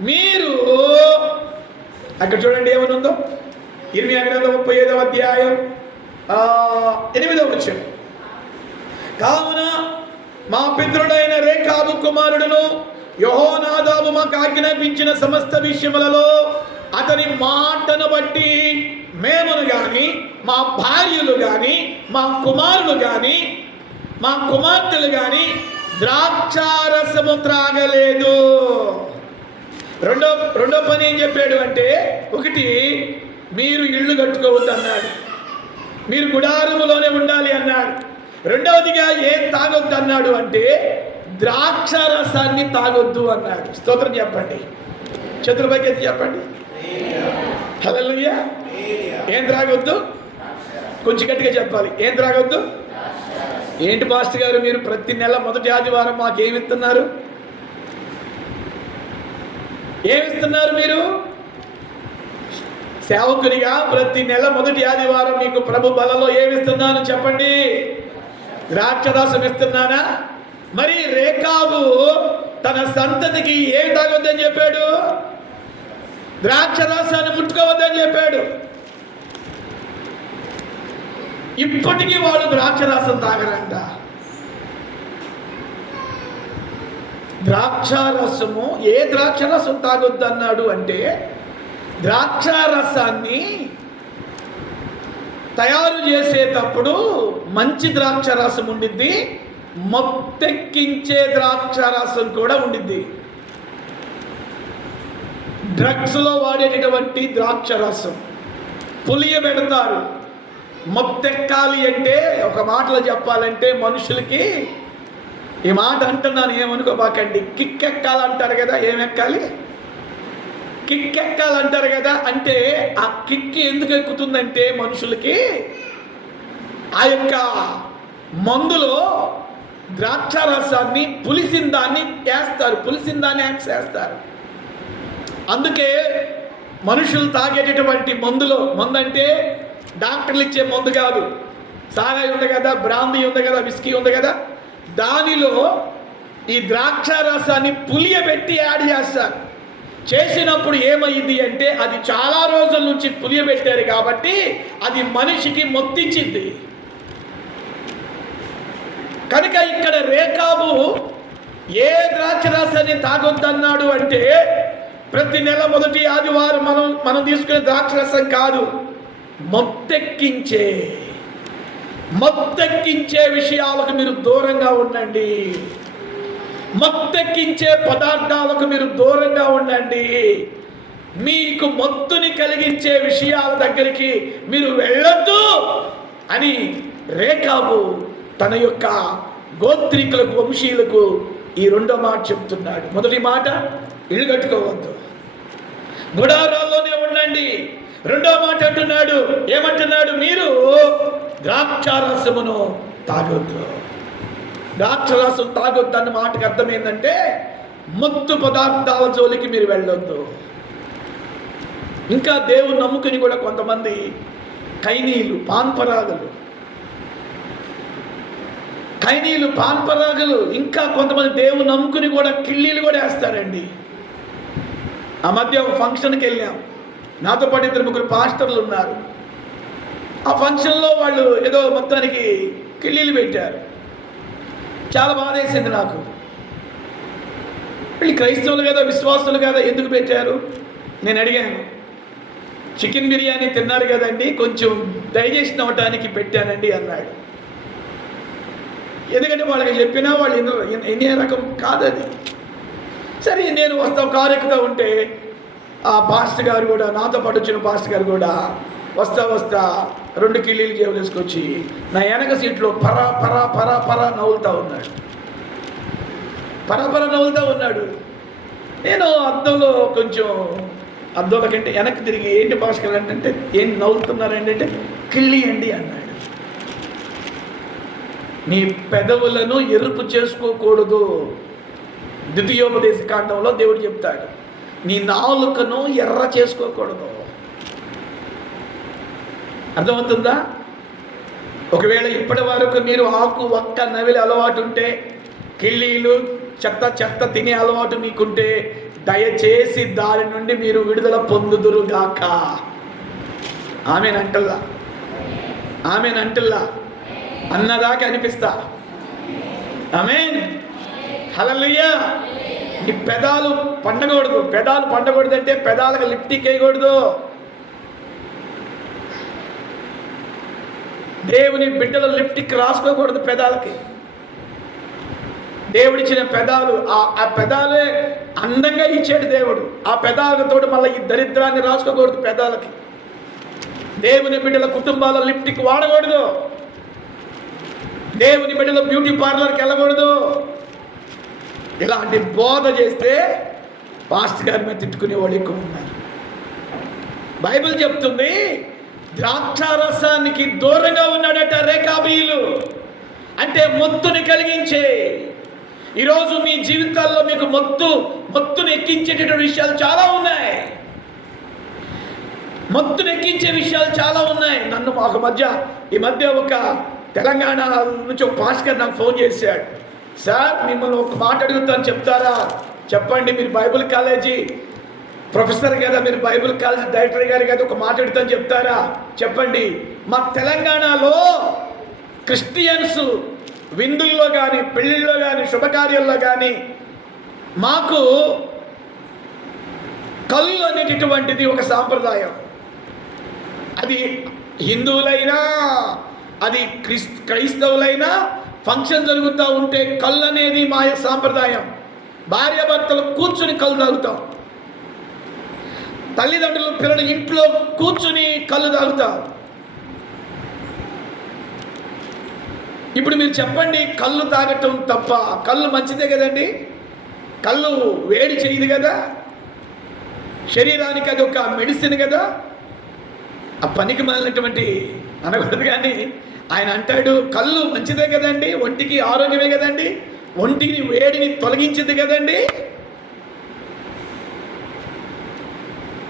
మీరు అక్కడ చూడండి ఏమనుందో, ఇర్మియా గ్రంథం 35వ అధ్యాయం 8వ వచనం. కావున మా పితరుడైన రేకాబు కుమారుడును యెహోనాదాబు మాకు ఆజ్ఞాపించిన సమస్త విషయములలో అతని మాటను బట్టి మేమును గాని, మా భార్యలు గాని, మా కుమారులు గాని, మా కుమార్తెలు గాని ద్రాక్షారసము త్రాగలేదు. రెండో పని ఏం చెప్పాడు అంటే, ఒకటి మీరు ఇళ్ళు కట్టుకోవద్దు అన్నాడు, మీరు గుడారములోనే ఉండాలి అన్నాడు. రెండవదిగా ఏం తాగొద్దు అన్నాడు అంటే ద్రాక్షారసాన్ని తాగొద్దు అన్నాడు. స్తోత్రం చెప్పండి, చేతులపైకి ఎత్తి చెప్పండి హల్లెలూయా. ఏం త్రాగొద్దు? కొంచెం గట్టిగా చెప్పాలి. ఏం త్రాగొద్దు? ఏంటి పాస్టర్ గారు మీరు ప్రతి నెల మొదటి ఆదివారం మాకేమిస్తున్నారు? ఏమిస్తున్నారు మీరు? సేవకునిగా ప్రతి నెల మొదటి ఆదివారం మీకు ప్రభు బలలో ఏమిస్తున్నాను చెప్పండి? ద్రాక్షరసం ఇస్తున్నానా? మరి రేకాబు తన సంతతికి ఏం తాగొద్దని చెప్పాడు? ద్రాక్షరసాన్ని ముట్టుకోవద్దని చెప్పాడు. ఇప్పటికీ వాడు ద్రాక్షరసం తాగరంట. ద్రాక్షారసము, ఏ ద్రాక్షరసం తాగొద్దు అన్నాడు అంటే ద్రాక్షారసాన్ని తయారు చేసేటప్పుడు మంచి ద్రాక్షారసం ఉండిద్ది, మత్తెక్కించే ద్రాక్షారసం కూడా ఉండిద్ది. డ్రగ్స్లో వాడేటటువంటి ద్రాక్షారసం పులియబెడతారు. మత్తెక్కాలి అంటే ఒక మాటలో చెప్పాలంటే మనుషులకి, ఈ మాట అంటున్నాను ఏమనుకోబాకండి, కిక్కెక్కాలంటారు కదా. ఏమెక్కాలి? కిక్కెక్కాలంటారు కదా. అంటే ఆ కిక్కి ఎందుకు ఎక్కుతుందంటే మనుషులకి ఆ యొక్క మందులో ద్రాక్షారసాన్ని పులిసిన దాన్ని వేస్తారు, పులిసిన దాన్ని యాక్స్ చేస్తారు. అందుకే మనుషులు తాగేటటువంటి మందులో, మందు అంటే డాక్టర్లు ఇచ్చే మందు కాదు, సారాయి ఉంది కదా, బ్రాందీ ఉంది కదా, విస్కీ ఉంది కదా, దానిలో ఈ ద్రాక్షారసాన్ని పులియబెట్టి యాడ్ చేస్తారు. చేసినప్పుడు ఏమైంది అంటే అది చాలా రోజుల నుంచి పులియబెట్టారు కాబట్టి అది మనిషికి మొత్తించింది. కనుక ఇక్కడ రేకాబు ఏ ద్రాక్షరసాన్ని తాగొద్దన్నాడు అంటే ప్రతి నెల మొదటి ఆదివారం మనం తీసుకునే ద్రాక్షరసం కాదు, మత్తెక్కించే విషయాలకు మీరు దూరంగా ఉండండి. మత్తెక్కించే పదార్థాలకు మీరు దూరంగా ఉండండి. మీకు మత్తుని కలిగించే విషయాల దగ్గరికి మీరు వెళ్ళొద్దు అని రేకాబు తన యొక్క గోత్రికులకు, వంశీయులకు ఈ రెండో మాట చెప్తున్నాడు. మొదటి మాట ఇల్లు కట్టుకోవద్దు, గుడారాల్లోనే ఉండండి. రెండో మాట అంటున్నాడు, ఏమంటున్నాడు? మీరు ద్రాక్షారసమును తాగొద్దు. ద్రాక్షరసం తాగొద్దు అన్న మాటకు అర్థం ఏంటంటే మత్తు పదార్థాల జోలికి మీరు వెళ్ళొద్దు. ఇంకా దేవుని నమ్ముకుని కూడా కొంతమంది కైనీలు, పాన్పరాగులు, ఇంకా కొంతమంది దేవుని నమ్ముకుని కూడా కిళ్ళీలు కూడా వేస్తారండి. ఆ మధ్య ఒక ఫంక్షన్కి వెళ్ళాం, నాతో పాటు 2-3 పాస్టర్లు ఉన్నారు. ఆ ఫంక్షన్లో వాళ్ళు ఏదో మొత్తానికి కిళ్ళీలు పెట్టారు. చాలా బాధ వేసింది నాకు. వీళ్ళు క్రైస్తవులు కదా, విశ్వాసులు కదా, ఎందుకు పెట్టారు? నేను అడిగాను. చికెన్ బిర్యానీ తిన్నారు కదండి, కొంచెం డైజెషన్ అవ్వటానికి పెట్టానండి అన్నాడు. ఎందుకంటే వాళ్ళకి చెప్పినా వాళ్ళు ఎన్ని రకం కాదది. సరే నేను కారు ఎక్కుతూ ఉంటే ఆ పాస్టర్ గారు కూడా, నాతో పాటు వచ్చిన పాస్టర్ గారు కూడా వస్తా 2 కిళ్ళీలు జేబులు వేసుకొచ్చి నా వెనక సీట్లో పరా నవ్వులుతూ ఉన్నాడు. నేను అద్దంలో కంటే వెనక్కి తిరిగి ఏంటి పాస్టర్ గారు అంటే ఏంటి నవ్వులుతున్నారండి అంటే కిళ్ళీ అండి అన్నాడు. నీ పెదవులను ఎరుపు చేసుకోకూడదు. ద్వితీయోపదేశ కాండంలో దేవుడు చెప్తాడు, నీ నాలుకను ఎర్ర చేసుకోకూడదు. అర్థమవుతుందా? ఒకవేళ ఇప్పటి వరకు మీరు ఆకు ఒక్క నవిలి అలవాటు ఉంటే, కిళ్ళీలు చెత్త తినే అలవాటు మీకుంటే దయచేసి దాని నుండి మీరు విడుదల పొందుదురుగాక. ఆమెనంటల్లా, ఆమెనంటల్లా అన్నదాకా అనిపిస్తా. ఆమేన్, హల్లెలూయా. నీ పెదాలు పండకూడదు. పెదాలు పండకూడదు అంటే పెదాలకు లిప్టిక్ వేయకూడదు. దేవుని బిడ్డలు లిప్టిక్ రాసుకోకూడదు పెదాలకి. దేవుడిచ్చిన పెదాలు, ఆ పెదాలే అందంగా ఇచ్చాడు దేవుడు. ఆ పెదాలతో మళ్ళీ ఈ దరిద్రాన్ని రాసుకోకూడదు పెదాలకి. దేవుని బిడ్డల కుటుంబాల లిప్టిక్ వాడకూడదు. దేవుని బిడ్డల బ్యూటీ పార్లర్కి వెళ్ళకూడదు. ఇలాంటి బోధ చేస్తే పాస్టర్ గారి మీద తిట్టుకునే వాళ్ళు ఎక్కువ ఉన్నారు. బైబిల్ చెప్తుంది ద్రాక్షారసానికి దూరంగా ఉన్నాడట రేకాబీలు. అంటే మొత్తుని కలిగించే. ఈరోజు మీ జీవితాల్లో మీకు మొత్తుని ఎక్కించేటటువంటి విషయాలు చాలా ఉన్నాయి. మొత్తుని ఎక్కించే విషయాలు చాలా ఉన్నాయి. నన్ను ఈ మధ్య ఒక తెలంగాణ నుంచి ఒక పాస్టర్ గారు నాకు ఫోన్ చేశాడు. సార్, మిమ్మల్ని ఒక మాట అడుగుతాను, చెప్తారా? చెప్పండి. మీరు బైబిల్ కాలేజీ ప్రొఫెసర్ కదా, మీరు బైబిల్ కాలేజీ డైరెక్టర్ గారు కదా, ఒక మాట అడుగుతాను, చెప్తారా? చెప్పండి. మా తెలంగాణలో క్రిస్టియన్స్ విందుల్లో కానీ, పెళ్ళిళ్ళలో కానీ, శుభకార్యాల్లో కానీ మాకు కళ్ళు అనేటటువంటిది ఒక సాంప్రదాయం. అది హిందువులైనా, అది క్రైస్తవులైనా ఫంక్షన్ జరుగుతూ ఉంటే కళ్ళు అనేది మా సాంప్రదాయం. భార్యాభర్తలు కూర్చుని కళ్ళు తాగుతాం. తల్లిదండ్రులు పిల్లలు ఇంట్లో కూర్చుని కళ్ళు తాగుతాం. ఇప్పుడు మీరు చెప్పండి, కళ్ళు తాగటం తప్ప? కళ్ళు మంచిదే కదండి. కళ్ళు వేడి చేయదు కదా, శరీరానికి అది ఒక మెడిసిన్ కదా. ఆ పనికి మాలినటువంటి అనకూడదు, కానీ ఆయన అంటాడు కళ్ళు మంచిదే కదండి, ఒంటికి ఆరోగ్యమే కదండి, ఒంటిని వేడిని తొలగించింది కదండి.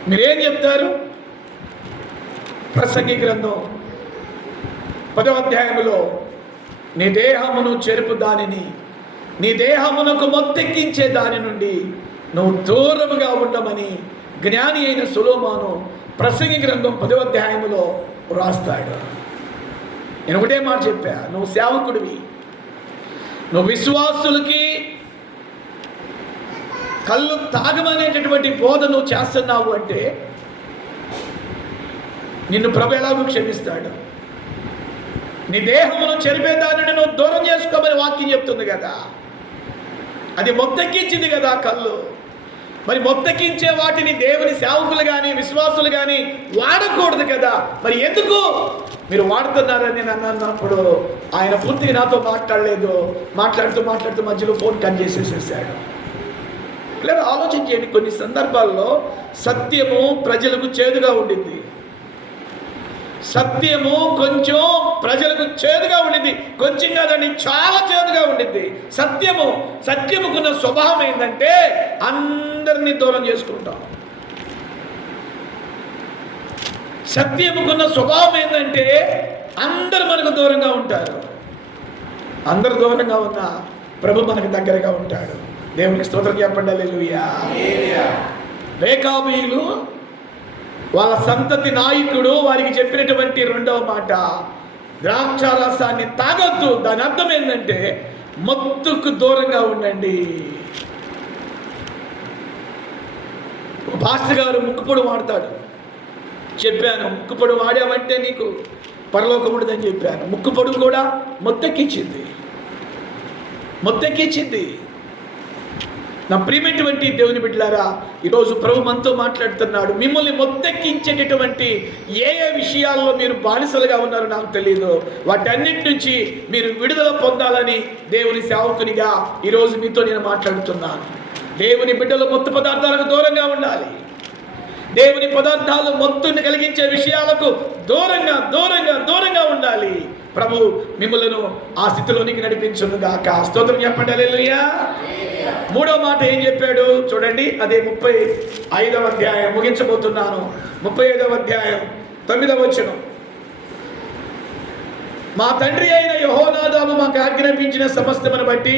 మీరేం చెప్తారు? ప్రసంగి గ్రంథం 10వ అధ్యాయములో నీ దేహమును చెరుపు దానిని, నీ దేహమునకు మొత్తెక్కించే దాని నుండి నువ్వు దూరముగా ఉండమని జ్ఞాని అయిన సొలొమోను ప్రసంగి గ్రంథం 10వ అధ్యాయములో రాస్తాడు. నేను ఒకటే మాట చెప్పా, నువ్వు సేవకుడివి, నువ్వు విశ్వాసులకి కళ్ళు తాగమనేటటువంటి బోధ నువ్వు చేస్తున్నావు అంటే నిన్ను ప్రభు ఎలాగూ క్షమిస్తాడు. నీ దేహమును చెరిపేదాన్ని నువ్వు దూరం చేసుకోమని వాక్యం చెప్తుంది కదా. అది మొత్తెక్కించింది కదా కళ్ళు. మరి మొత్తెక్కించే వాటిని దేవుని సేవకులు కానీ విశ్వాసులు కానీ వాడకూడదు కదా. మరి ఎందుకు మీరు వాడుతున్నారని నన్ను అన్నప్పుడు ఆయన పూర్తిగా నాతో మాట్లాడలేదు. మాట్లాడుతూ మధ్యలో ఫోన్ కట్ చేసేసేసాడు. లేదా ఆలోచించండి, కొన్ని సందర్భాల్లో సత్యము ప్రజలకు చేదుగా ఉండింది. సత్యము కొంచెం ప్రజలకు చేదుగా ఉండింది, కొంచెం కాదండి, చాలా చేదుగా ఉండింది. సత్యముకున్న స్వభావం ఏంటంటే అందరినీ దూరం చేసుకుంటాం. సత్యముకున్న స్వభావం ఏంటంటే అందరు మనకు దూరంగా ఉంటారు. అందరు దూరంగా ఉన్న ప్రభు మనకు దగ్గరగా ఉంటాడు. దేవునికి స్తోత్రం చెప్పండి. హల్లెలూయా. రేకాబీలు వాళ్ళ సంతతి నాయకుడు వారికి చెప్పినటువంటి రెండవ మాట, ద్రాక్షారసాన్ని తాగొద్దు. దాని అర్థం ఏంటంటే మత్తుకు దూరంగా ఉండండి. పాస్టర్ గారు ముక్కుపొడి వాడతాడు చెప్పాను. ముక్కుపొడి వాడావంటే నీకు పరలోకం ఉండదని చెప్పాను. ముక్కుపొడి కూడా మొత్తెక్కించింది. నా ప్రియమైనటువంటి దేవుని బిడ్డలారా, ఈరోజు ప్రభు మనతో మాట్లాడుతున్నాడు. మిమ్మల్ని మొత్తెక్కించేటటువంటి ఏ విషయాల్లో మీరు బానిసలుగా ఉన్నారో నాకు తెలియదు. వాటన్నిటి నుంచి మీరు విడుదల పొందాలని దేవుని సేవకునిగా ఈరోజు మీతో నేను మాట్లాడుతున్నాను. దేవుని బిడ్డలు మత్తు పదార్థాలకు దూరంగా ఉండాలి. దేవుని పదార్థాలు మత్తుని కలిగించే విషయాలకు దూరంగా ఉండాలి. ప్రభు మిమ్మలను ఆ స్థితిలోనికి నడిపించును గాక. స్తోత్రం చెప్పండి. హల్లెలూయా. మూడో మాట ఏం చెప్పాడు చూడండి. అదే 35వ అధ్యాయం ముగించబోతున్నాను. 35వ అధ్యాయం 9వ వచనం. మా తండ్రి అయిన యెహోనాదాబు మాకు ఆజ్ఞాపించిన సమస్తమును బట్టి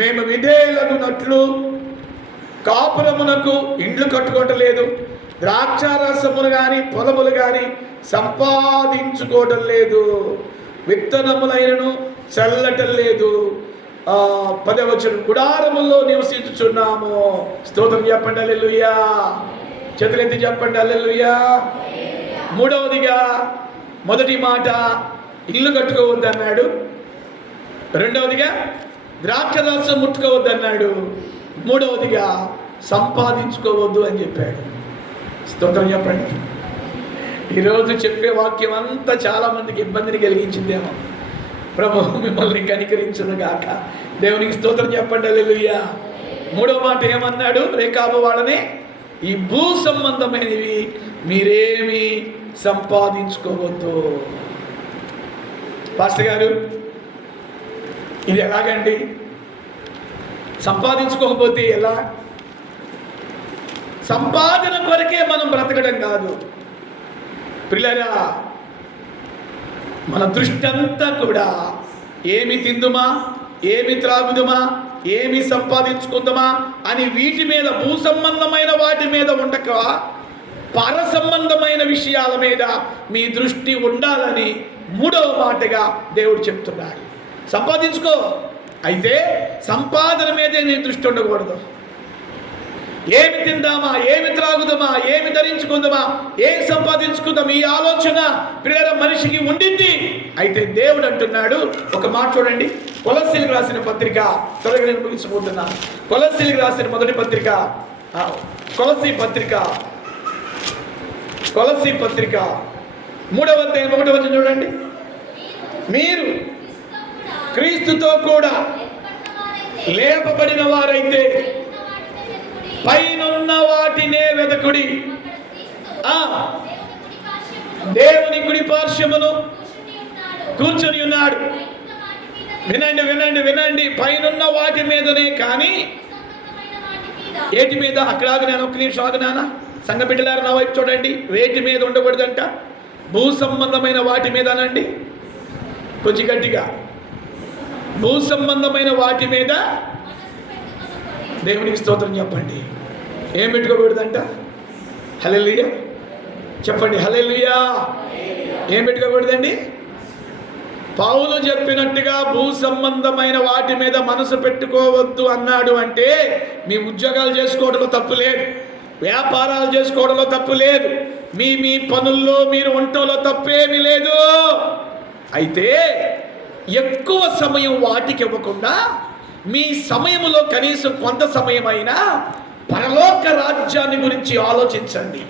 మేము విధేయులగునట్లు కాపురమునకు ఇండ్లు కట్టుకోవటలేదు, ద్రాక్షారసములు కానీ పొలములు కానీ సంపాదించుకోవటం లేదు, విత్తనములైనను చల్లటం లేదు. 10వ వచనం, గుడారములో నివసించుచున్నాము. స్తోత్రం చెప్పండి హల్లెలూయా. చేతులెత్తి చెప్పండి హల్లెలూయా. మూడవదిగా, మొదటి మాట ఇల్లు కట్టుకోవద్దన్నాడు. రెండవదిగా ద్రాక్షరసం ముట్టుకోవద్దన్నాడు. మూడవదిగా సంపాదించుకోవద్దు అని చెప్పాడు. స్తోత్రం చెప్పండి. ఈరోజు చెప్పే వాక్యం అంతా చాలామందికి ఇబ్బందిని కలిగించిందేమో. ప్రభు మిమ్మల్ని కనికరించును గాక. దేవునికి స్తోత్రం చెప్పండి హల్లెలూయా. మూడవ మాట ఏమన్నాడు? రేకాబు వాళ్ళని, ఈ భూ సంబంధమైనవి మీరేమి సంపాదించుకోవద్దు. పాస్టర్ గారు, ఇది ఎలాగండి? సంపాదించుకోకపోతే ఎలా? సంపాదన కొరకే మనం బ్రతకడం కాదు పిల్లరా. మన దృష్టి అంతా కూడా ఏమి తిందుమా, ఏమి త్రాగుదుమా, ఏమి సంపాదించుకుందామా అని వీటి మీద, భూ సంబంధమైన వాటి మీద ఉండక పర సంబంధమైన విషయాల మీద మీ దృష్టి ఉండాలని మూడవ మాటగా దేవుడు చెప్తున్నాడు. సంపాదించుకో, అయితే సంపాదన మీదే నీ దృష్టి ఉండకూడదు. ఏమి తిందామా, ఏమి త్రాగుదామా, ఏమి ధరించుకుందామా, ఏం సంపాదించుకుందాం, ఈ ఆలోచన ప్రియర మనిషికి ఉండింది. అయితే దేవుడు అంటున్నాడు, ఒక మాట చూడండి. కొలస్సీలకు రాసిన పత్రిక, త్వరగా నేను ముగించబోతున్నా. కొలస్సీలకు రాసిన మొదటి పత్రిక, కొలస్సీ పత్రిక 3వ అధ్యాయం 1వ వచనం చూడండి. మీరు క్రీస్తుతో కూడా లేపబడిన వారైతే పైనున్న వాటినే వెదకుడి, దేవుని కుడి పార్శ్వమును కూర్చొని ఉన్నాడు. వినండి వినండి వినండి, పైనున్న వాటి మీదనే కానీ ఏటి మీద? అక్కడ నేను ఒక్క నిమిషం ఆగునానా. సంఘ బిడ్డలారా నా వైపు చూడండి. వేటి మీద ఉండకూడదంట? భూ సంబంధమైన వాటి మీద అనండి కొంచెం గట్టిగా. భూ సంబంధమైన వాటి మీద దేవునికి స్తోత్రం చెప్పండి. ఏం పెట్టుకోకూడదంట? హల్లెలూయా చెప్పండి. హల్లెలూయా. ఏం పెట్టుకోకూడదండి? పౌలు చెప్పినట్టుగా భూ సంబంధమైన వాటి మీద మనసు పెట్టుకోవద్దు అన్నాడు. అంటే మీ ఉద్యోగాలు చేసుకోవడంలో తప్పు లేదు, వ్యాపారాలు చేసుకోవడంలో తప్పు లేదు, మీ పనుల్లో మీరు ఉండటంలో తప్పేమీ లేదు. అయితే ఎక్కువ సమయం వాటికి ఇవ్వకుండా మీ సమయంలో కనీసం కొంత సమయమైనా పరలోక రాజ్యాన్ని గురించి ఆలోచించండి,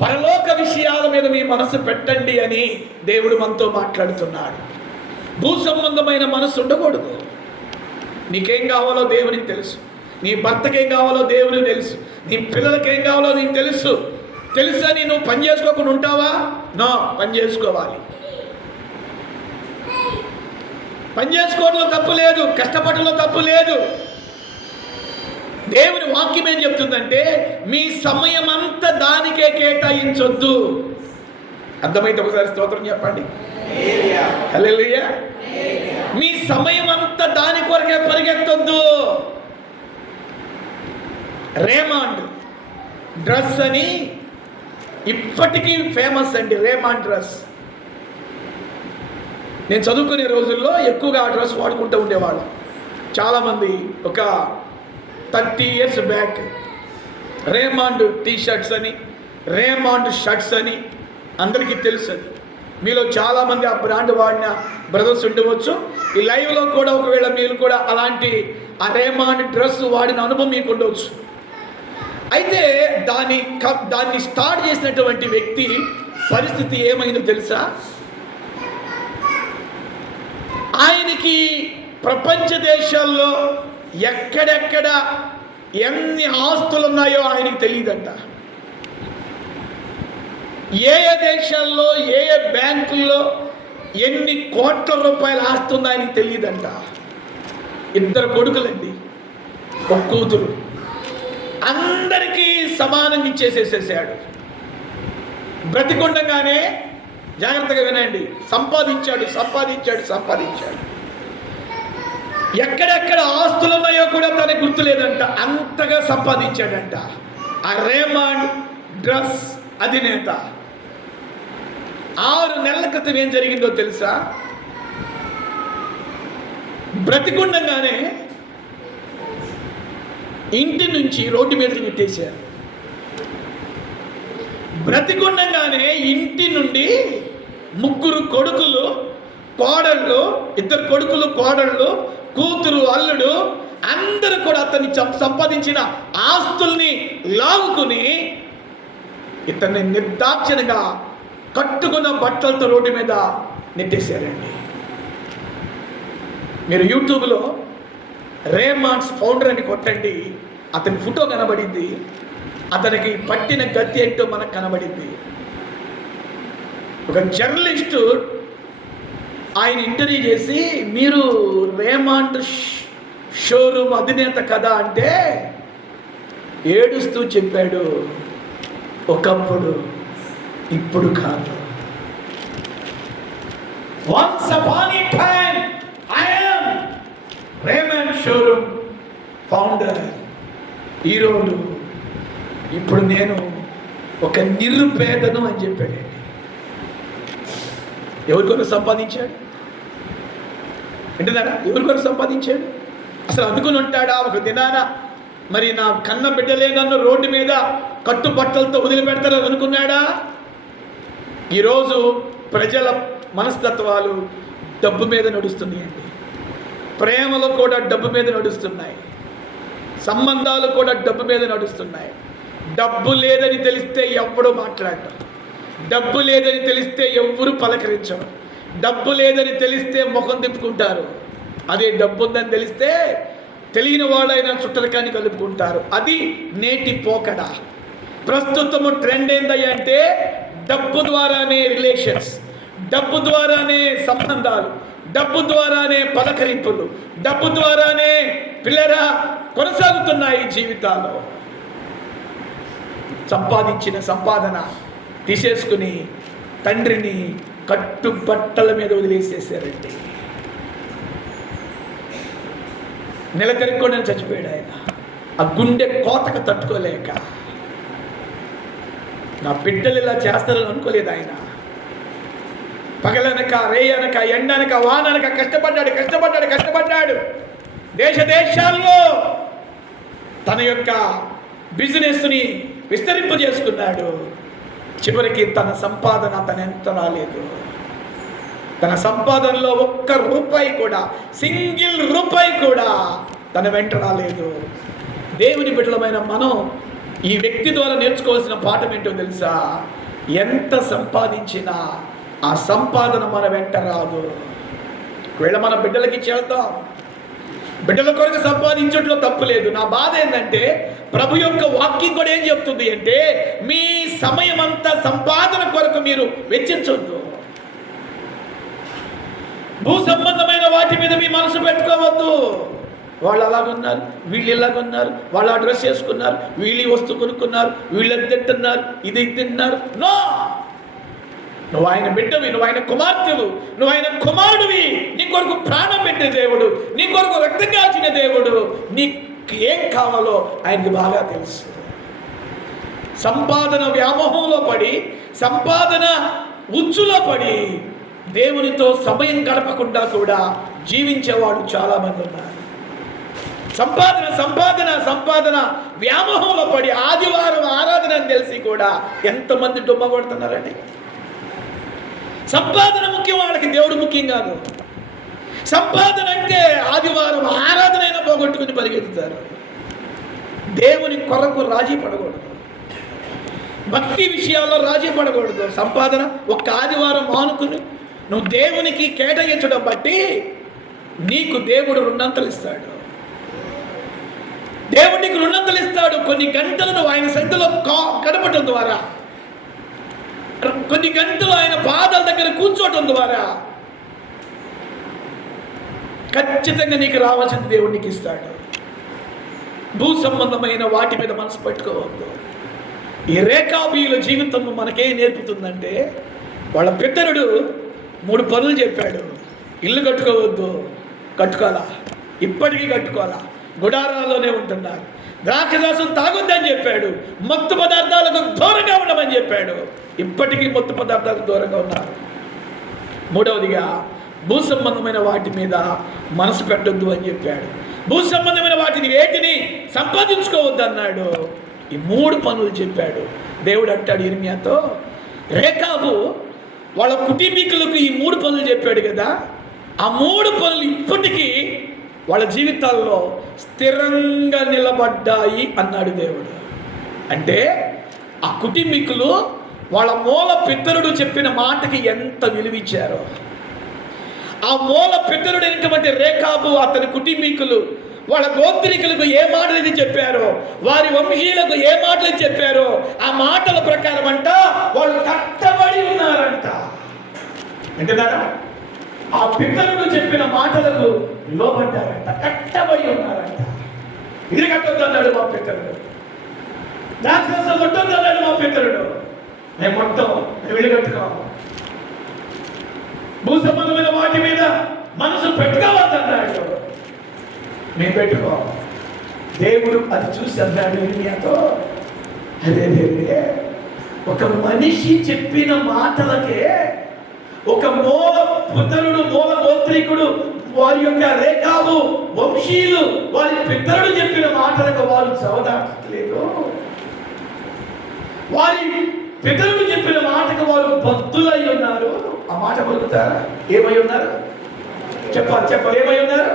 పరలోక విషయాల మీద మీ మనసు పెట్టండి అని దేవుడు మనతో మాట్లాడుతున్నాడు. భూ సంబంధమైన మనసు ఉండకూడదు. నీకేం కావాలో దేవునికి తెలుసు, నీ భర్తకి ఏం కావాలో దేవునికి తెలుసు, నీ పిల్లలకి ఏం కావాలో నీకు తెలుసని నువ్వు పని చేసుకోకుండా ఉంటావా? నో, పని చేసుకోవాలి. పని చేసుకోవడంలో తప్పు లేదు, కష్టపడడంలో తప్పు లేదు. దేవుని వాక్యం ఏం చెప్తుందంటే మీ సమయం అంతా దానికే కేటాయించొద్దు. అర్థమైతే ఒకసారి స్తోత్రం చెప్పండి. హల్లెలూయా. మీ సమయం అంతా దాని కొరకే పరిగెత్తొద్దు. రేమాండ్ డ్రెస్ అని ఇప్పటికీ ఫేమస్ అండి, రేమాండ్ డ్రెస్. నేను చదువుకునే రోజుల్లో ఎక్కువగా ఆ డ్రెస్ వాడుకుంటూ ఉండేవాళ్ళం చాలామంది. ఒక 30 years బ్యాక్ రేమాండ్ టీషర్ట్స్ అని, రేమాండ్ షర్ట్స్ అని అందరికీ తెలుసు. అది మీలో చాలామంది ఆ బ్రాండ్ వాడిన బ్రదర్స్ ఉండవచ్చు. ఈ లైవ్లో కూడా ఒకవేళ మీరు కూడా అలాంటి ఆ రేమాండ్ డ్రెస్ వాడిన అనుభవం మీకు ఉండవచ్చు. అయితే దాన్ని స్టార్ట్ చేసినటువంటి వ్యక్తి పరిస్థితి ఏమైందో తెలుసా? ఆయనకి ప్రపంచ దేశాల్లో ఎక్కడెక్కడ ఎన్ని ఆస్తులు ఉన్నాయో ఆయనకి తెలియదంట. ఏ దేశాల్లో ఏ బ్యాంకుల్లో ఎన్ని కోట్ల రూపాయల ఆస్తి ఉందో ఆయనకి తెలియదంట. 2 కొడుకులండి, ఒక కూతురు, అందరికీ సమానంగా ఇచ్చేసేసాడు. బ్రతికుండగానే జాగ్రత్తగా వినండి, సంపాదించాడు. ఎక్కడెక్కడ ఆస్తులు ఉన్నాయో కూడా తనకు గుర్తులేదంట, అంతగా సంపాదించాడంట. ఆ రేమాండ్ డ్రస్ అధినేత. 6 నెలల క్రితం ఏం జరిగిందో తెలుసా? బ్రతికుండగానే ఇంటి నుంచి రోడ్డు మీదకి నెట్టేశారు. బ్రతికుండగానే ఇంటి నుండి 3 కొడుకులు, కోడళ్ళు, 2 కొడుకులు, కోడళ్ళు, కూతురు, అల్లుడు అందరూ కూడా అతన్ని సంపాదించిన ఆస్తుల్ని లాగుకుని ఇతన్ని నిర్దాక్షిణంగా కట్టుకున్న బట్టలతో రోడ్డు మీద నెట్టేశారండి. మీరు యూట్యూబ్లో రేమాండ్స్ ఫౌండర్ అని కొట్టండి, అతని ఫోటో కనబడింది. అతనికి పట్టిన గతి ఏంటో మనకు కనబడింది. ఒక జర్నలిస్టు ఆయన ఇంటర్వ్యూ చేసి, మీరు రేమాండ్ షోరూమ్ అధినేత కదా అంటే ఏడుస్తూ చెప్పాడు, ఒకప్పుడు, ఇప్పుడు కాదు. Once upon a time I am Raymond showroom founder. ఈరోజు ఇప్పుడు నేను ఒక నిరుపేదను అని చెప్పాడు. ఎవరి కొరకు సంపాదించాడు? వింటున్నారా? ఎవరి కొరకు సంపాదించాడు? అసలు అందుకుని ఉంటాడా? ఒక దినాన మరి నా కన్న బిడ్డలే నన్ను రోడ్డు మీద కట్టుబట్టలతో వదిలిపెడతారని అనుకున్నాడా? ఈరోజు ప్రజల మనస్తత్వాలు డబ్బు మీద నడుస్తున్నాయండి. ప్రేమలు కూడా డబ్బు మీద నడుస్తున్నాయి. సంబంధాలు కూడా డబ్బు మీద నడుస్తున్నాయి. డబ్బు లేదని తెలిస్తే ఎవ్వడూ మాట్లాడటం, డబ్బు లేదని తెలిస్తే ఎవ్వరూ పలకరించరు, డబ్బు లేదని తెలిస్తే ముఖం తిప్పుకుంటారు. అదే డబ్బు ఉందని తెలిస్తే తెలియని వాళ్ళైనా చుట్టరికాన్ని కలుపుకుంటారు. అది నేటి పోకడ. ప్రస్తుతము ట్రెండ్ ఏందయ్యా అంటే డబ్బు ద్వారానే రిలేషన్స్, డబ్బు ద్వారానే సంబంధాలు, డబ్బు ద్వారానే పలకరింపులు, డబ్బు ద్వారానే పిల్లరా కొనసాగుతున్నాయి జీవితాలు. సంపాదించిన సంపాదన తీసేసుకుని తండ్రిని కట్టుబట్టల మీద వదిలేసేసారండి. నెలకరిక్కొని చచ్చిపోయాడు ఆయన. ఆ గుండె కోతకు తట్టుకోలేక, నా బిడ్డలు ఇలా చేస్తారని అనుకోలేదు ఆయన. పగలనక, రేయనక, ఎండనక, వాననక కష్టపడ్డాడు. దేశాల్లో తన యొక్క బిజినెస్ని విస్తరింపజేసుకున్నాడు. చివరికి తన సంపాదన తనెంత రాలేదు. తన సంపాదనలో ఒక్క రూపాయి కూడా, సింగిల్ రూపాయి కూడా తన వెంట రాలేదు. దేవుని బిడ్డలమైన మనం ఈ వ్యక్తి ద్వారా నేర్చుకోవాల్సిన పాఠం ఏంటో తెలుసా? ఎంత సంపాదించినా ఆ సంపాదన మన వెంట రాదు. ఒకవేళ మన బిడ్డలకి చేద్దాం, బిడ్డల కొరకు సంపాదించట్లో తప్పు లేదు. నా బాధ ఏంటంటే ప్రభు యొక్క వాక్యం కూడా ఏం చెప్తుంది అంటే, మీ సమయం అంతా సంపాదన కొరకు మీరు వెచ్చించొద్దు. భూ సంబంధమైన వాటి మీద మీ మనసు పెట్టుకోవద్దు. వాళ్ళు అలాగున్నారు, వీళ్ళు ఇలాగున్నారు, వాళ్ళు ఆ డ్రెస్ వేసుకున్నారు, వీళ్ళు ఈ వస్తువు కొనుక్కున్నారు, వీళ్ళు అది తింటున్నారు, ఇది తింటున్నారు. నో, నువ్వు ఆయన బిడ్డవి, నువ్వు ఆయన కుమార్తెవు, నువ్వు ఆయన కుమారుడివి. నీ కొరకు ప్రాణం పెట్టే దేవుడు, నీ కొరకు రక్తం కాచిన దేవుడు. నీకు ఏం కావాలో ఆయనకి బాగా తెలుసు. సంపాదన వ్యామోహంలో పడి, సంపాదన ఉచ్చులో పడి దేవునితో సమయం గడపకుండా కూడా జీవించేవాడు చాలామంది ఉన్నారు. సంపాదన వ్యామోహంలో పడి ఆదివారం ఆరాధన అని తెలిసి కూడా ఎంతమంది డుమ్మ కొడుతున్నారండి. సంపాదన ముఖ్యం, వాళ్ళకి దేవుడు ముఖ్యం కాదు. సంపాదన అంటే ఆదివారం ఆరాధన అయినా పోగొట్టుకుని పరిగెత్తుతారు. దేవుని కొరకు రాజీ పడకూడదు, భక్తి విషయాల్లో రాజీ పడకూడదు. సంపాదన ఒక్క ఆదివారం మానుకుని నువ్వు దేవునికి కేటాయించడం బట్టి నీకు దేవుడు 2 అంతలు ఇస్తాడు. దేవుడు నీకు 2 అంతలు ఇస్తాడు. కొన్ని గంటలను ఆయన సన్నిధిలో గడపటం ద్వారా, కొన్ని గంటలు ఆయన పాదాల దగ్గర కూర్చోవటం ద్వారా ఖచ్చితంగా నీకు రావాల్సింది దేవుడు నీకు ఇస్తాడు. భూ సంబంధమైన వాటి మీద మనసు పెట్టుకోవద్దు. ఈ రేఖాబీయుల జీవితం మనకేం నేర్పుతుందంటే, వాళ్ళ పితరుడు 3 పనులు చెప్పాడు. ఇల్లు కట్టుకోవద్దు, కట్టుకోవాలా, ఇప్పటికీ కట్టుకోవాలా, గుడారాల్లోనే ఉంటున్నారు. ద్రాక్షరసం తాగొద్దని చెప్పాడు, మత్తు పదార్థాలకు దూరంగా ఉండమని చెప్పాడు. ఇప్పటికీ మత్తు పదార్థాలకు దూరంగా ఉన్నారు. మూడవదిగా భూ సంబంధమైన వాటి మీద మనసు పెట్టొద్దు అని చెప్పాడు. భూ సంబంధమైన వాటిని వేటిని సంపాదించుకోవద్దు అన్నాడు. ఈ 3 పనులు చెప్పాడు. దేవుడు అంటాడు ఇర్మియాతో, రేకాబు వాళ్ళ కుటుంబీకులకు ఈ 3 పనులు చెప్పాడు కదా, ఆ 3 పనులు ఇప్పటికీ వాళ్ళ జీవితాల్లో స్థిరంగా నిలబడ్డాయి అన్నాడు దేవుడు. అంటే ఆ కుటుంబీకులు వాళ్ళ మూల పితరుడు చెప్పిన మాటకి ఎంత విలువిచ్చారో, ఆ మూల పితరుడు అయినటువంటి రేకాబు అతని కుటుంబీకులు వాళ్ళ గోత్రికులకు ఏ మాటలు అయితే చెప్పారో, వారి వంశీయులకు ఏ మాటలు చెప్పారో, ఆ మాటల ప్రకారం అంట వాళ్ళు కట్టబడి ఉన్నారంట. వింటున్నారా? ఆ పితరుడు చెప్పిన మాటలకు లోబడ్డారంట, కట్టబడి ఉన్నారంట. ఇది కట్టొద్దు అన్నాడు మా పితరుడు, ద్రాక్షరసం కొట్టొద్దు అన్నాడు మా పితరుడు. మేము మొత్తం వీళ్ళు కట్టుకోము, భూ సంబంధమైన వాటి మీద మనసు పెట్టుకోవద్దన్నాడు. మేము పెట్టుకో. దేవుడు అది చూసి అన్నాడు ఇర్మియాతో, అదే ఒక మనిషి చెప్పిన మాటలకే ఒక మూల పుత్రుడు, మూల గోత్రికుడు, వారి యొక్క రేకాబు వంశీయులు, వారి పితరుడు చెప్పిన మాటలకు వారు చవదాటలేదు. వారి పితరుడు చెప్పిన మాటకు వారు బద్ధులై ఉన్నారు. ఆ మాట పలుకుతారా? ఏమై ఉన్నారు? చెప్పాలి ఏమై ఉన్నారు?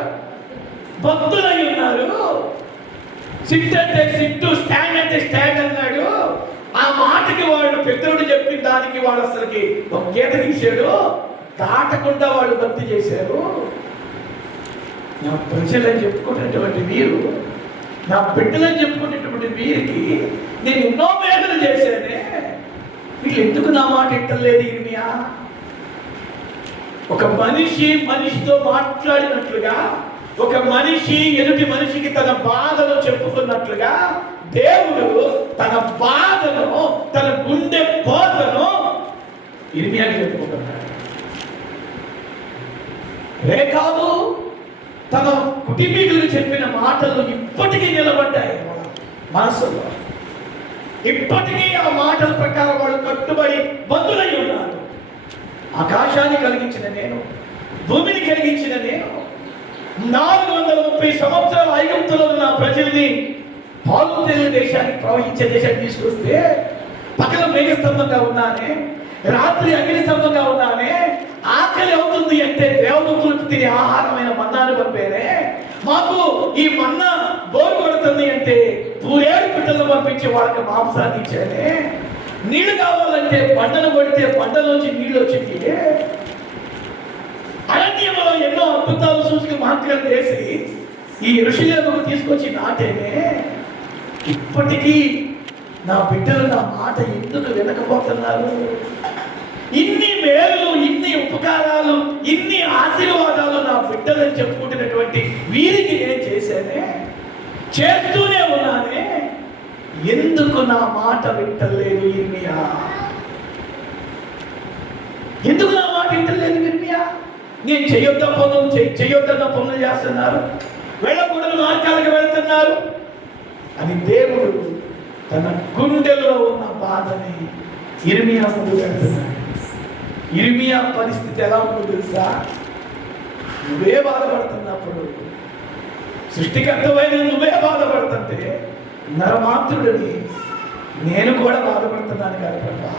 భక్తులై ఉన్నారు. సిట్ అంటే సిట్టు, స్టాండ్ అంటే స్టాండ్ అన్నాడు. ఆ మాటకి వాళ్ళు పితరుడు చెప్పిన దానికి వాళ్ళు అసలుకి ఒక గీత తీశాడు, దాటకుండా వాళ్ళు భక్తి చేశారు. నా ప్రజలని చెప్పుకునేటువంటి వీరు, నా బిడ్డలని చెప్పుకునేటువంటి వీరికి నేను ఎన్నో మేలు చేశానే, వీళ్ళు ఎందుకు నా మాట ఇట్టలేదు ఇర్మియా? ఒక మనిషి మనిషితో మాట్లాడినట్లుగా, ఒక మనిషి ఎదుటి మనిషికి తన బాధను చెప్పుకున్నట్లుగా దేవుడు తన బాధను, తన గుండె పోతను ఇర్మియాకి చెప్పుకుంటున్నాడు. రేకాబు తన కుటుంబీకులకు చెప్పిన మాటలు ఇప్పటికీ నిలబడ్డాయి మనసులో. ఇప్పటికీ ఆ మాటల ప్రకారం వాళ్ళు కట్టుబడి బంధులై ఉన్నారు. ఆకాశాన్ని కలిగించిన నేను, భూమిని కలిగించిన నేను, 430 సంవత్సరాల ఐగుప్తులో ఉన్న ప్రజల్ని పాలు తేలిన దేశానికి, ప్రవహించే దేశానికి తీసుకొస్తే పక్కన మేఘస్తంభంగా ఉన్నానే, రాత్రి అగ్ని స్తంభంగా ఉన్నానే, ఆకలి అవుతుంది అంటే దేవదూతలు తినే ఆహారమైన మన్నాను పంపేనే, మాకు ఈ మన్నా బోరు పడుతుంది అంటే 3 పిట్టలను పంపించి వాళ్ళకి మాంసాన్ని ఇచ్చానే, నీళ్లు కావాలంటే పంటను కొడితే పంటలోంచి నీళ్ళు వచ్చింది, అరణ్యంలో ఎన్నో అద్భుతాలు సూచక మహత్కాలు చేసి ఈ ఋషులకు తీసుకొచ్చి నాటేనే. ఇప్పటికీ నా బిడ్డలు నా మాట ఎందుకు వినకపోతున్నారు? ఇన్ని మేలు, ఇన్ని ఉపకారాలు, ఇన్ని ఆశీర్వాదాలు నా బిడ్డలని చెప్పుకుంటున్నటువంటి వీరికి నేను చేశానే, చేస్తూనే ఉన్నానే, ఎందుకు నా మాట వింటలేదు ఇర్మియా? ఎందుకు నా మాట వింటలేదు ఇర్మియా? నేను చేయొద్దన్న పనులు చేస్తున్నారు, వెళ్ళకూడని మార్గాలకు వెళ్తున్నారు అని దేవుడు తన గుండెల్లో ఉన్న బాధని ఇర్మియా ముందు పెడుతున్నాడు. ఇర్మియా పరిస్థితి ఎలా ఉందో తెలుసా? నువ్వే బాధపడుతున్నప్పుడు, సృష్టికర్తమైన నువ్వే బాధపడుతుంటే నరమాత్రుడిని నేను కూడా బాధపడుతున్నాను కదా.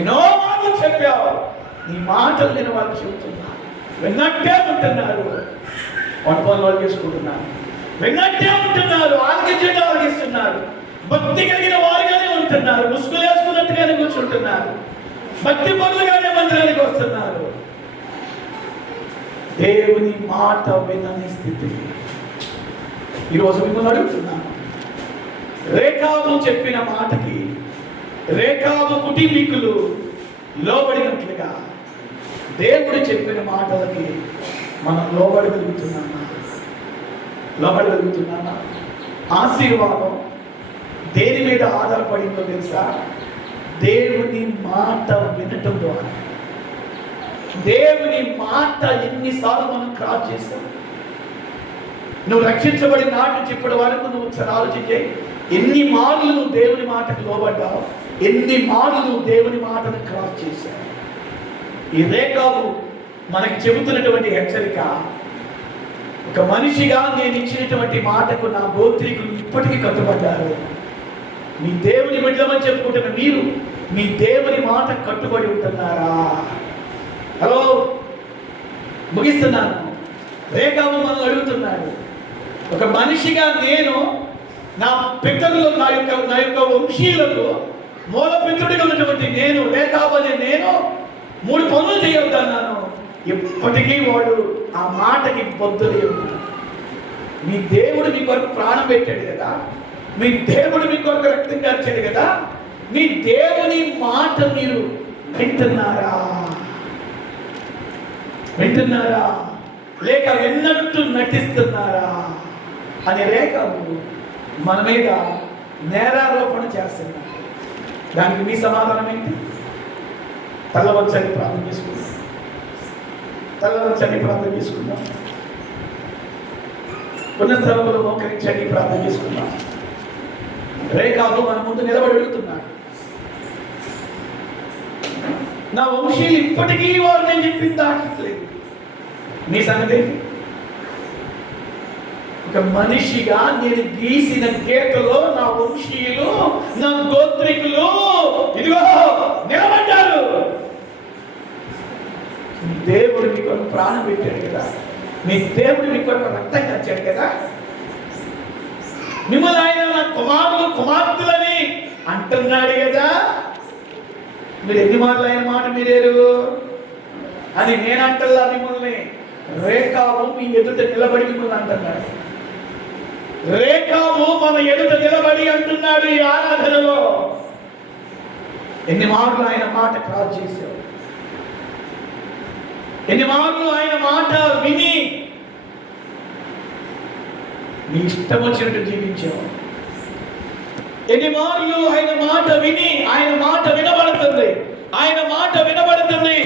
ఎన్నో మాటలు చెప్పావు, నీ మాటలు నేను వాళ్ళకి చెబుతున్నా, విన్నట్టే ఉంటున్నారు, వంట పనులు వాళ్ళు చేసుకుంటున్నారు, విన్నట్టే ఉంటున్నారు, ఆలకించడం ఆలకిస్తున్నారు, భక్తి కలిగిన వారుగానే ఉంటున్నారు, ముసుగులు వేసుకున్నట్టుగానే కూర్చుంటున్నారు, భక్తి పనులుగానే మందిరానికి వస్తున్నారు. దేవుని మాట వినని స్థితి. ఈరోజు మిమ్మల్ని అడుగుతున్నాను, రేకాబు చెప్పిన మాటకి రేకాబు కుటుంబీకులు లోబడినట్లుగా దేవుడు చెప్పిన మాటలకి మనం లోబడగలుగుతున్నామా? ఆశీర్వాదం దేని మీద ఆధారపడిందో తెలుసా? దేవుని మాట వినటం ద్వారా. దేవుని మాట ఎన్నిసార్లు మనం క్రాస్ చేస్తాం? నువ్వు రక్షించబడిన నాటి నుంచి ఇప్పటి వరకు నువ్వు ఒకసారి ఆలోచించే, ఎన్ని మార్లు నువ్వు దేవుని మాటకు లోబడ్డావు, ఎన్ని మార్లు నువ్వు దేవుని మాటను క్రాస్ చేశావు. ఈ రేఖాబు మనకి చెబుతున్నటువంటి హెచ్చరిక, ఒక మనిషిగా నేను ఇచ్చినటువంటి మాటకు నా గోత్రీకులు ఇప్పటికీ కట్టుబడ్డారు. మీ దేవుని బిడ్డమని చెప్పుకుంటున్న మీరు మీ దేవుని మాట కట్టుబడి ఉంటున్నారా? హలో, ముగిస్తున్నాను. రేఖాబు మనల్ని అడుగుతున్నాడు, ఒక మనిషిగా నేను నా పితరులు నా యొక్క వంశీయులకు మూల పితృడిగా ఉన్నటువంటి నేను, రేఖాబు అనే నేను 3 పనులు చేయొద్దన్నాను. ఇప్పటికీ వాడు ఆ మాటకి బొద్దులై ఉన్నాడు. మీ దేవుడు మీ కొరకు ప్రాణం పెట్టాడు కదా, మీ దేవుడు మీ కొరకు రక్తం కార్చాడు కదా, మీ దేవుని మాట మీరు వింటున్నారా? వింటున్నారా లేక విన్నట్టు నటిస్తున్నారా అనే రేఖాబు మన మీద నేరారోపణ చేస్తున్నారు. దానికి మీ సమాధానం ఏంటి? తల్లవంచని ప్రార్థన చేసుకుందాం. తల్లవంచని ప్రార్థన చేసుకుందాం. పునఃస్థలంలో మోకరించండి, ప్రార్థన చేసుకుందాం. రేఖాబు మన ముందు నిలబడి అడుగుతున్నాడు, నా వంశీయులు ఇప్పటికీ వారు నేను చెప్పింది దాటట్లేదు. నీ సంగతి ఒక మనిషిగా నేను గీసిన గీతలో నా వంశీయులు, నా గోత్రికులు ఇదిగో నిలబడ్డారు. మీ దేవుడు మీ కొరకు ప్రాణం పెట్టాడు కదా, మీ దేవుడు మీ కొరకు రక్తం కచ్చాడు కదా, మిమ్మల్ని ఆయన నా కుమారులు కుమార్తెలని అంటున్నాడు కదా. మీరు ఎన్ని మార్లు ఆయన మాట మీరేరు అని నేను అంటల్లా మిమ్మల్ని. రేఖాబు మీ ఎదుట నిలబడి మిమ్మల్ని అంటున్నాడు. రేఖాబు మన ఎదుట నిలబడి అంటున్నాడు ఈ ఆరాధనలో. ఎన్ని మార్లు ఆయన మాట క్రాస్ చేశావు, ఎన్ని మార్లు ఆయన మాట విని నీ ఇష్టం వచ్చినట్టు జీవించావు. ఎన్ని మార్లు ఆయన మాట విని ఆయన మాట